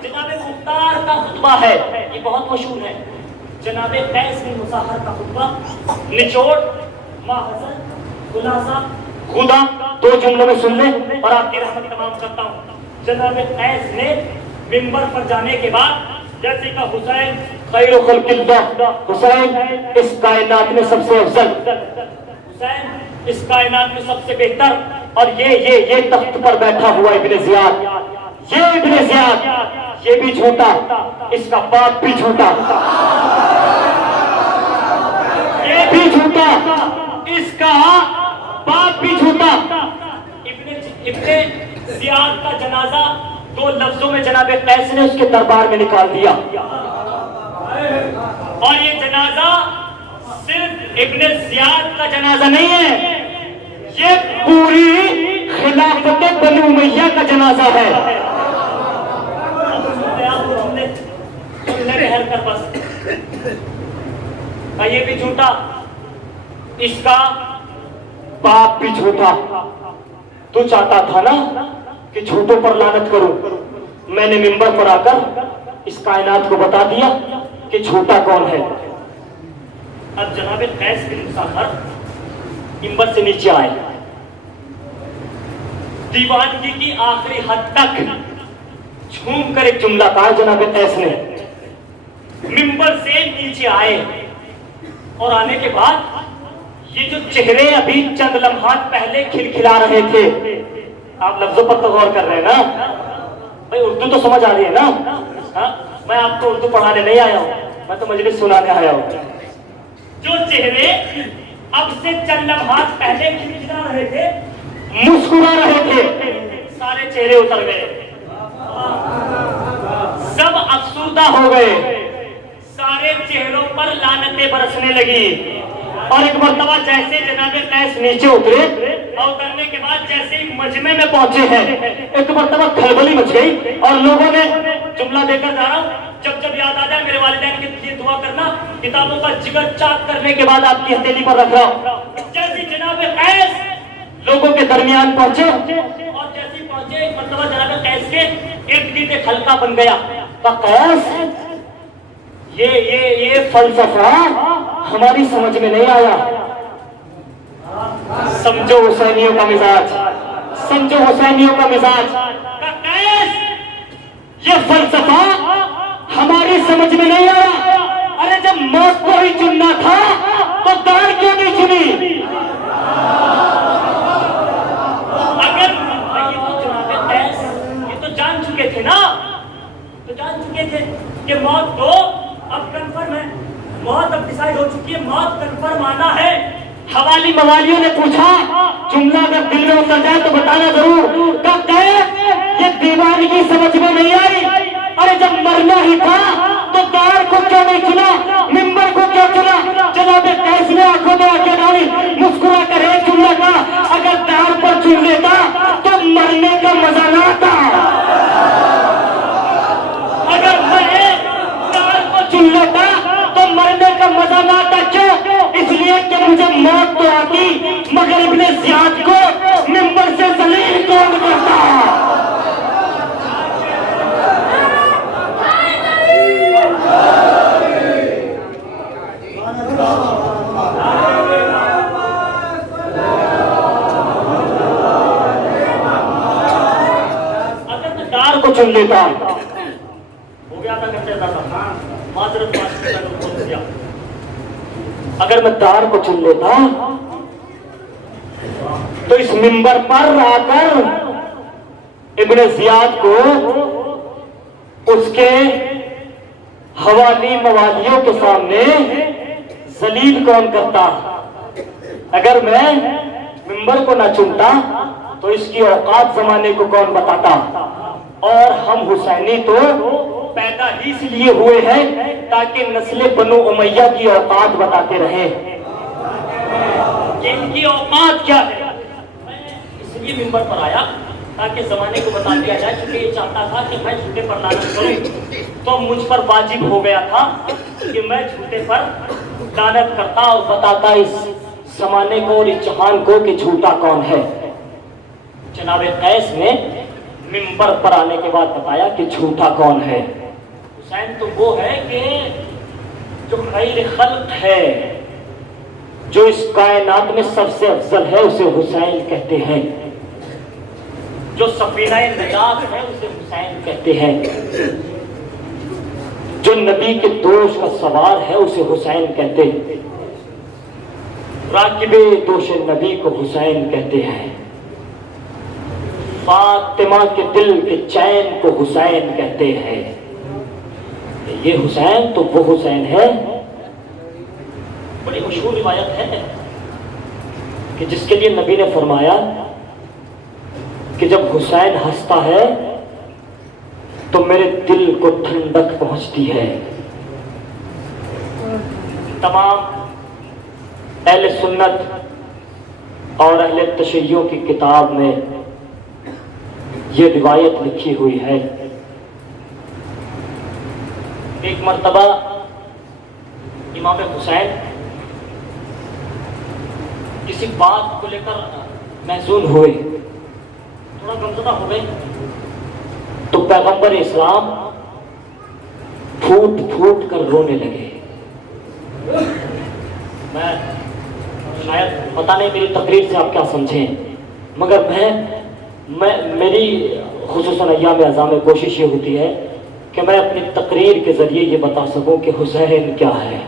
جناب مختار کا خطبہ ہے، یہ بہت مشہور ہے، جناب قیس بن مصہر کا خطبہ، نچوڑ، ماخذ، خلاصہ، خدا، دو جملوں میں سن لیں اور آپ کی رحمت تمام کرتا ہوں۔ جناب قیس نے منبر پر جانے کے بعد جیسے کہ حسین خیر خلق اللہ، حسین اس کائنات میں سب سے افضل، حسین اس کائنات میں سب سے بہتر، اور یہ تخت پر بیٹھا ہوا ابن زیاد، یہ ابن زیاد، یہ بھی جھوٹا، اس کا باپ بھی جھوٹا، یہ بھی جھوٹا، اس کا باپ بھی جھوٹا۔ ابن زیاد کا جنازہ دو لفظوں میں جناب قیس نے اس کے دربار میں نکال دیا، اور یہ جنازہ صرف ابن زیاد کا جنازہ نہیں ہے، یہ پوری خلافت بنی امیہ کا جنازہ ہے۔ یہ بھی جھوٹا، اس کا باپ بھی جھوٹا۔ تو چاہتا تھا نا کہ جھوٹوں پر لعنت کروں، میں نے منبر پر آ کر اس کائنات کو بتا دیا کہ جھوٹا کون ہے۔ اب جناب قیس بن مصہر منبر سے نیچے آئے، دیوانگی کی آخری حد تک جھوم کر ایک جملہ کہا جناب قیس نے، منبر سے نیچے آئے، اور آنے کے بعد یہ جو چہرے ابھی چند لمحات پہلے کھلکھلا رہے تھے، آپ لفظوں پر تو غور کر رہے ہیں نا بھائی، اردو تو سمجھ آ رہی ہے نا؟ میں آپ کو اردو پڑھانے نہیں آیا ہوں، میں تو مجلس سنانے آیا ہوں۔ جو چہرے اب سے چند لمحات پہلے کھلکھلا رہے تھے، مسکرا رہے تھے، سارے چہرے اتر گئے، سب افسردہ ہو گئے، سارے چہروں پر لعنتیں برسنے لگی، اور ایک مرتبہ جیسے جناب قیس نیچے اترے، اور اترنے کے بعد جیسے ہی مجمع میں پہنچے ہیں، ایک مرتبہ کھلبلی مچ گئی، اور لوگوں نے جملہ دے کر جا رہا ہوں، جب یاد آ جائے میرے والدین کے لیے دعا کرنا، کتابوں کا جگر چاک کرنے کے بعد آپ کی ہتھیلی پر رکھ رہا ہوں۔ جیسے جناب قیس لوگوں کے درمیان پہنچے، اور جیسے پہنچے ایک مرتبہ جناب قیس کے ارد گرد ایک حلقہ بن گیا، قیس یہ فلسفہ ہماری سمجھ میں نہیں آیا، سمجھو حسینیوں کا مزاج، سمجھو حسینیوں کا مزاج، یہ فلسفہ ہماری سمجھ میں نہیں آیا، ارے جب موت کو ہی چننا تھا تو دار کیوں نہیں چنی؟ اگر یہ تو جان چکے تھے نا، تو جان چکے تھے کہ موت تو اب کنفرم ہے، موت اب ڈیسائیڈ ہو چکی ہے، موت کنفرم آنا ہے۔ حوالی موالیوں نے پوچھا جملہ اگر دل میں اتر جائے تو بتانا ضرور، کہتے ہیں یہ دیوانگی سمجھ میں نہیں آئی، ارے جب مرنا ہی تھا تو دار کو کیوں نہیں چنا، منبر کو کیوں چنا؟ جناب قیس نے آنکھوں میں آنکھیں ڈالی، مسکرا کر ایک جملہ کہا، اگر دار پر چن لیتا تو مرنے کا مزہ نہ آتا، اگر میں دار کو چن لیتا تو مرنے کا مزہ نہ آتا۔ کیوں؟ اس لیے کہ مجھے موت تو آتی، مگر ابن زیاد کو منبر سے ذلیل کون کرتا؟ اگر میں دار کو چن لیتا ہو گیا تھا کرتے تھا معذرت دیا، اگر میں دار کو چن لیتا تو اس منبر پر آ کر ابن زیاد کو اس کے حوالی موالیوں کے سامنے ذلیل کون کرتا؟ اگر میں منبر کو نہ چنتا تو اس کی اوقات زمانے کو کون بتاتا؟ اور ہم حسینی تو پیدا ہی اس لیے ہوئے ہیں تاکہ نسل بنو امیہ کی اوقات بتاتے رہیں کہ ان کی اوقات کیا ہے۔ میں اس لیے منبر پر آیا تاکہ زمانے کو بتا دیا جائے، کیونکہ یہ چاہتا تھا کہ میں جھوٹے پر لعنت کروں، تو مجھ پر واجب ہو گیا تھا کہ میں جھوٹے پر لعنت کرتا اور بتاتا اس زمانے کو اور اس جہان کو کہ جھوٹا کون ہے۔ جناب قیس نے منبر پر آنے کے بعد بتایا کہ جھوٹا کون ہے۔ حسین تو وہ ہے کہ جو خیر خلق ہے، جو اس کائنات میں سب سے افضل ہے، اسے حسین کہتے ہیں۔ جو سفینہ نجات ہے اسے حسین کہتے ہیں۔ جو نبی کے دوش کا سوار ہے اسے حسین کہتے ہیں۔ راکب دوش نبی کو حسین کہتے ہیں۔ فاطمہ کے دل کے چین کو حسین کہتے ہیں۔ یہ حسین تو وہ حسین ہے، بڑی مشہور روایت ہے کہ جس کے لیے نبی نے فرمایا کہ جب حسین ہنستا ہے تو میرے دل کو ٹھنڈک پہنچتی ہے۔ تمام اہل سنت اور اہل تشیع کی کتاب میں یہ روایت لکھی ہوئی ہے۔ ایک مرتبہ امام حسین کسی بات کو لے کر محزون ہوئے، تھوڑا غمزدہ ہو گئے، تو پیغمبر اسلام پھوٹ پھوٹ کر رونے لگے۔ میں شاید پتہ نہیں میری تقریر سے آپ کیا سمجھیں، مگر میری خصوصاً ایام اعزام میں کوشش یہ ہوتی ہے کہ میں اپنی تقریر کے ذریعے یہ بتا سکوں کہ حسین کیا ہے۔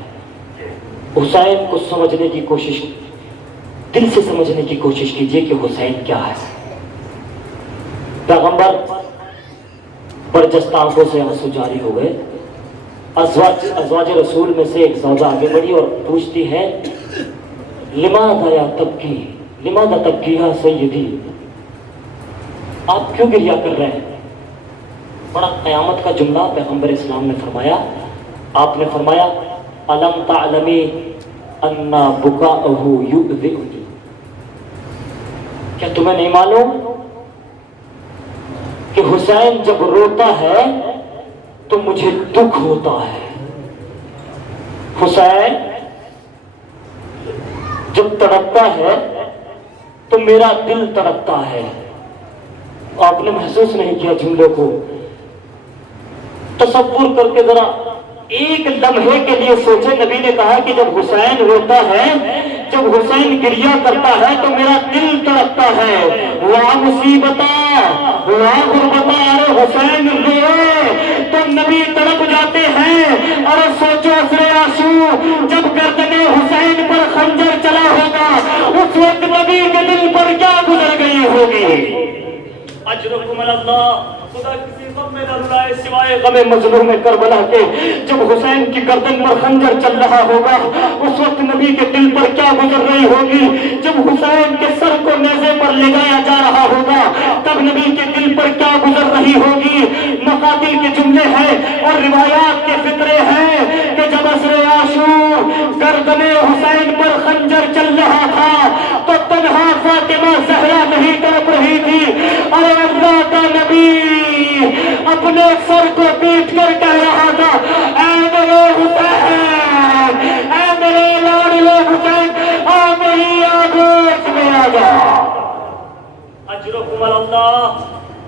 حسین کو سمجھنے کی کوشش، دل سے سمجھنے کی کوشش کیجئے کہ حسین کیا ہے۔ پیغمبر برجستہ آنکھوں سے آنسو جاری ہو گئے۔ ازواج رسول میں سے ایک زوجہ آگے بڑھی اور پوچھتی ہے، لماذا یا تبکی، لماذا تبکی یا سیدی، آپ کیوں گریہ کر رہے ہیں؟ بڑا قیامت کا جملہ پیغمبر اسلام نے فرمایا۔ آپ نے فرمایا، الم تعلمی ان بکاءہ یؤذینی، کیا تمہیں نہیں معلوم کہ حسین جب روتا ہے تو مجھے دکھ ہوتا ہے۔ حسین جب تڑپتا ہے تو میرا دل تڑپتا ہے۔ آپ نے محسوس نہیں کیا جملے کو؟ تصور کر کے ذرا ایک لمحے کے لیے سوچے، نبی نے کہا کہ جب حسین روتا ہے، جب حسین گریہ کرتا ہے تو میرا دل تڑپتا ہے۔ وا مصیبتا وا غربتا، ارے حسین روئے تو نبی تڑپ جاتے ہیں۔ اور سوچو اثر آنسو جب گردن حسین پر خنجر چلا ہوگا، اس وقت نبی کے دل پر کیا گزر گئی ہوگی۔ اجرکم اللہ، خدا کسی غم میں نہ رلائے سوائے غم مظلوم کربلا کے۔ جب حسین کی گردن پر خنجر چل رہا ہوگا، اس وقت نبی کے دل پر کیا گزر رہی ہوگی۔ جب حسین کے سر کو نیزے پر لگایا جا رہا ہوگا، تب نبی کے دل پر کیا گزر رہی ہوگی۔ مقاتل کے جملے ہیں اور روایات کے فقرے ہیں کہ جب عصر عاشور گردن حسین پر خنجر چل رہا تھا تو تنہا فاطمہ زہرا نہیں تڑپ رہی تھی، اور اللہ کا نبی اپنے سر کو پیٹ کر کہہ رہا تھا، اے میرے حسین، اے میرے لاڈلے حسین، آ میری آگوش میں آ جا۔ اجرکم اللہ،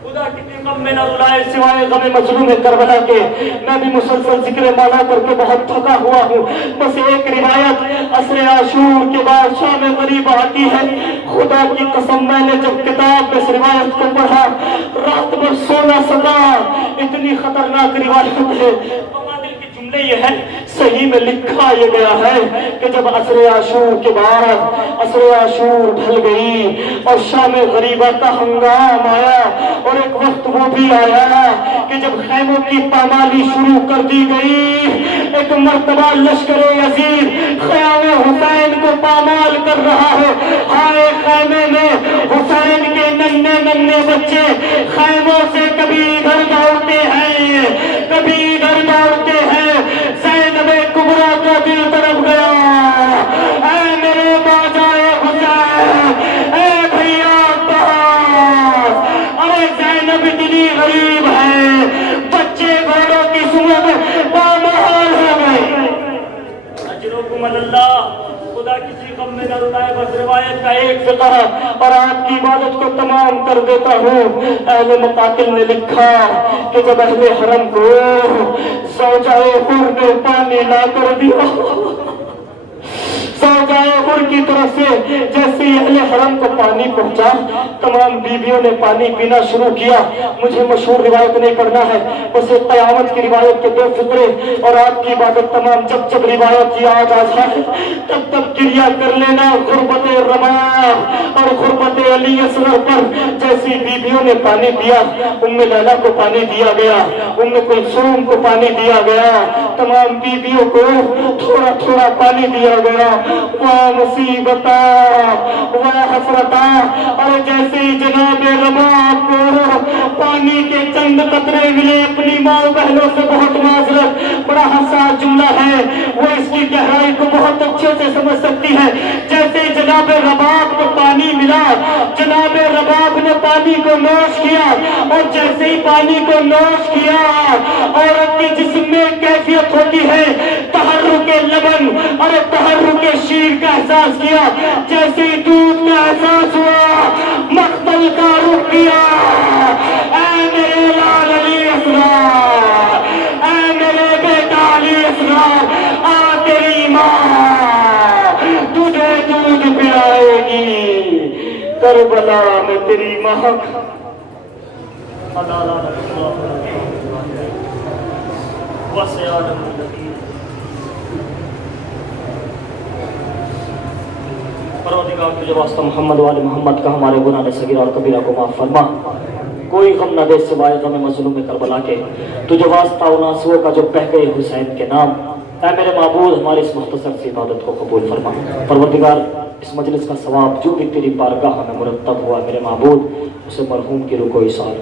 خدا کتنی غم میں نہ رلائے سوائے غم مظلوم کربلا کے. میں بھی مسلسل ذکر مولا کر کے بہت تھکا ہوا ہوں. بس ایک روایت عصر عاشور کے بعد شام غریب آتی ہے. خدا کی قسم میں نے جب کتاب میں اس روایت کو پڑھا رات بھر سو نہ سکا. اتنی خطرناک روایت ہے. جملے یہ ہے صحیح میں لکھا یہ گیا ہے کہ جب عصر عاشور کے بعد عصر عاشور ڈھل گئی اور شام غریبہ کا ہنگام آیا اور ایک وقت وہ بھی آیا کہ جب خیموں کی پامالی شروع کر دی گئی. ایک مرتبہ لشکر یزید خیام حسین کو پامال کر رہا ہے. ہائے خیمے میں حسین کے ننھے ننھے بچے خیموں سے کبھی ادھر دوڑتے ہیں کبھی ادھر دوڑتے ہیں. زینب کبریٰ کا دل تڑپ گیا. اے میرے باجائے حسین اے بھیا عباس. ارے زینب اتنی غریب ہے بچے گھوڑوں کی سمت پامال ہو گئے. اجرکم اللہ. خدا کسی غم میں نہ رلائے. بس روایت کا ایک فقہ اور آپ کی عبادت کو تمام کر دیتا ہوں. اہل مقاتل نے لکھا کہ جب اہل حرم کو زوجائے حر نے پانی لا کر دیا زوجائے حر کی طرف سے جیسے اہل حرم کو پانی پہنچا تمام بیویوں نے پانی پینا شروع کیا. مجھے مشہور روایت نہیں پڑھنا ہے بس ایک قیامت کی روایت کے دو فطرے اور آپ کی عبادت تمام. جب جب روایت یاد آ جائے تب تب کریا کر لینا. غربت رباح اور غربت علی اصغر پر جیسی بیویوں نے پانی پیا ام لیلہ کو پانی دیا گیا ام کلثوم کو پانی دیا گیا تمام بیویوں کو تھوڑا تھوڑا پانی دیا گیا. واہ مصیبتا واہ حسرتا. اور جیسے ہی جناب رباح کو پانی کے چند قطرے ملے اپنی ماں بہنوں سے بہت معذرت بڑا حساس جملہ ہے وہ اس کی گہرائی کو بہت اچھے سے سمجھ سکتی ہے. جیسے جناب رباح کو پانی ملا جناب رباح نے پانی کو نوش کیا اور جیسے ہی پانی کو نوش کیا عورت کے جسم میں کیفیت ہوتی ہے تحرک لبن اور تحرک شیر کا احساس کیا. جیسے ہی دودھ کا احساس ہوا مقتل کا رخ کیا. اے میرے لال علی اسرار اے میرے بیٹا علی اسرار آ تیری ماں تجھے دودھ پلائے گی. کربلا میں تیری مہک پروردگار تجھے واسطہ محمد والے محمد کا ہمارے گناہ صغیرہ اور کبیرہ کو معاف فرما. کوئی غم نہ دے سوائے غم مظلوم کربلا کے. تجھے واسطہ ان آنسوؤں کا جو بہہ گئے حسین کے نام. اے میرے معبود ہماری اس مختصر سی عبادت کو قبول فرما. پروردگار اس مجلس کا ثواب جو بھی تیری بارگاہ میں مرتب ہوا میرے معبود اسے مرحوم کی روح کو ایصال.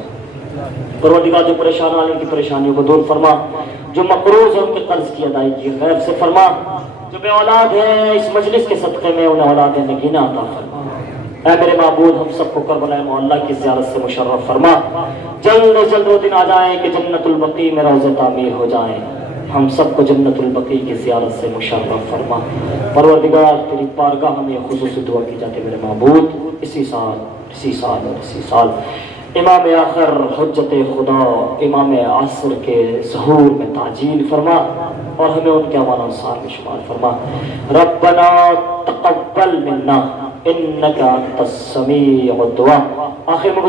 پروردگار جو پریشان والوں کی پریشانیوں کو دور فرما. جو مقروض ہیں ان کے قرض کی ادائیگی غیب سے فرما. جو بے اولاد ہیں اس مجلس کے صدقے میں انہیں اولاد نگینہ عطا فرما. اے میرے معبود ہم سب کو کربلا معلیٰ کی زیارت سے مشرف فرما. جلد جلد وہ دن آ جائیں کہ جنت البقیع میں روضے تعمیر ہو جائیں. ہم سب کو جنت البقیع کی زیارت سے مشرف فرما. پروردگار تیری بارگاہ میں خصوصی دعا کی جاتی ہے میرے معبود اسی سال امام آخر حجت خدا امام عصر کے ظہور میں تعجیل فرما اور ہمیں ان کے امان انصار میں شمار فرما. ربنا تقبل منا انک انت السمیع الدعاء. آخر میں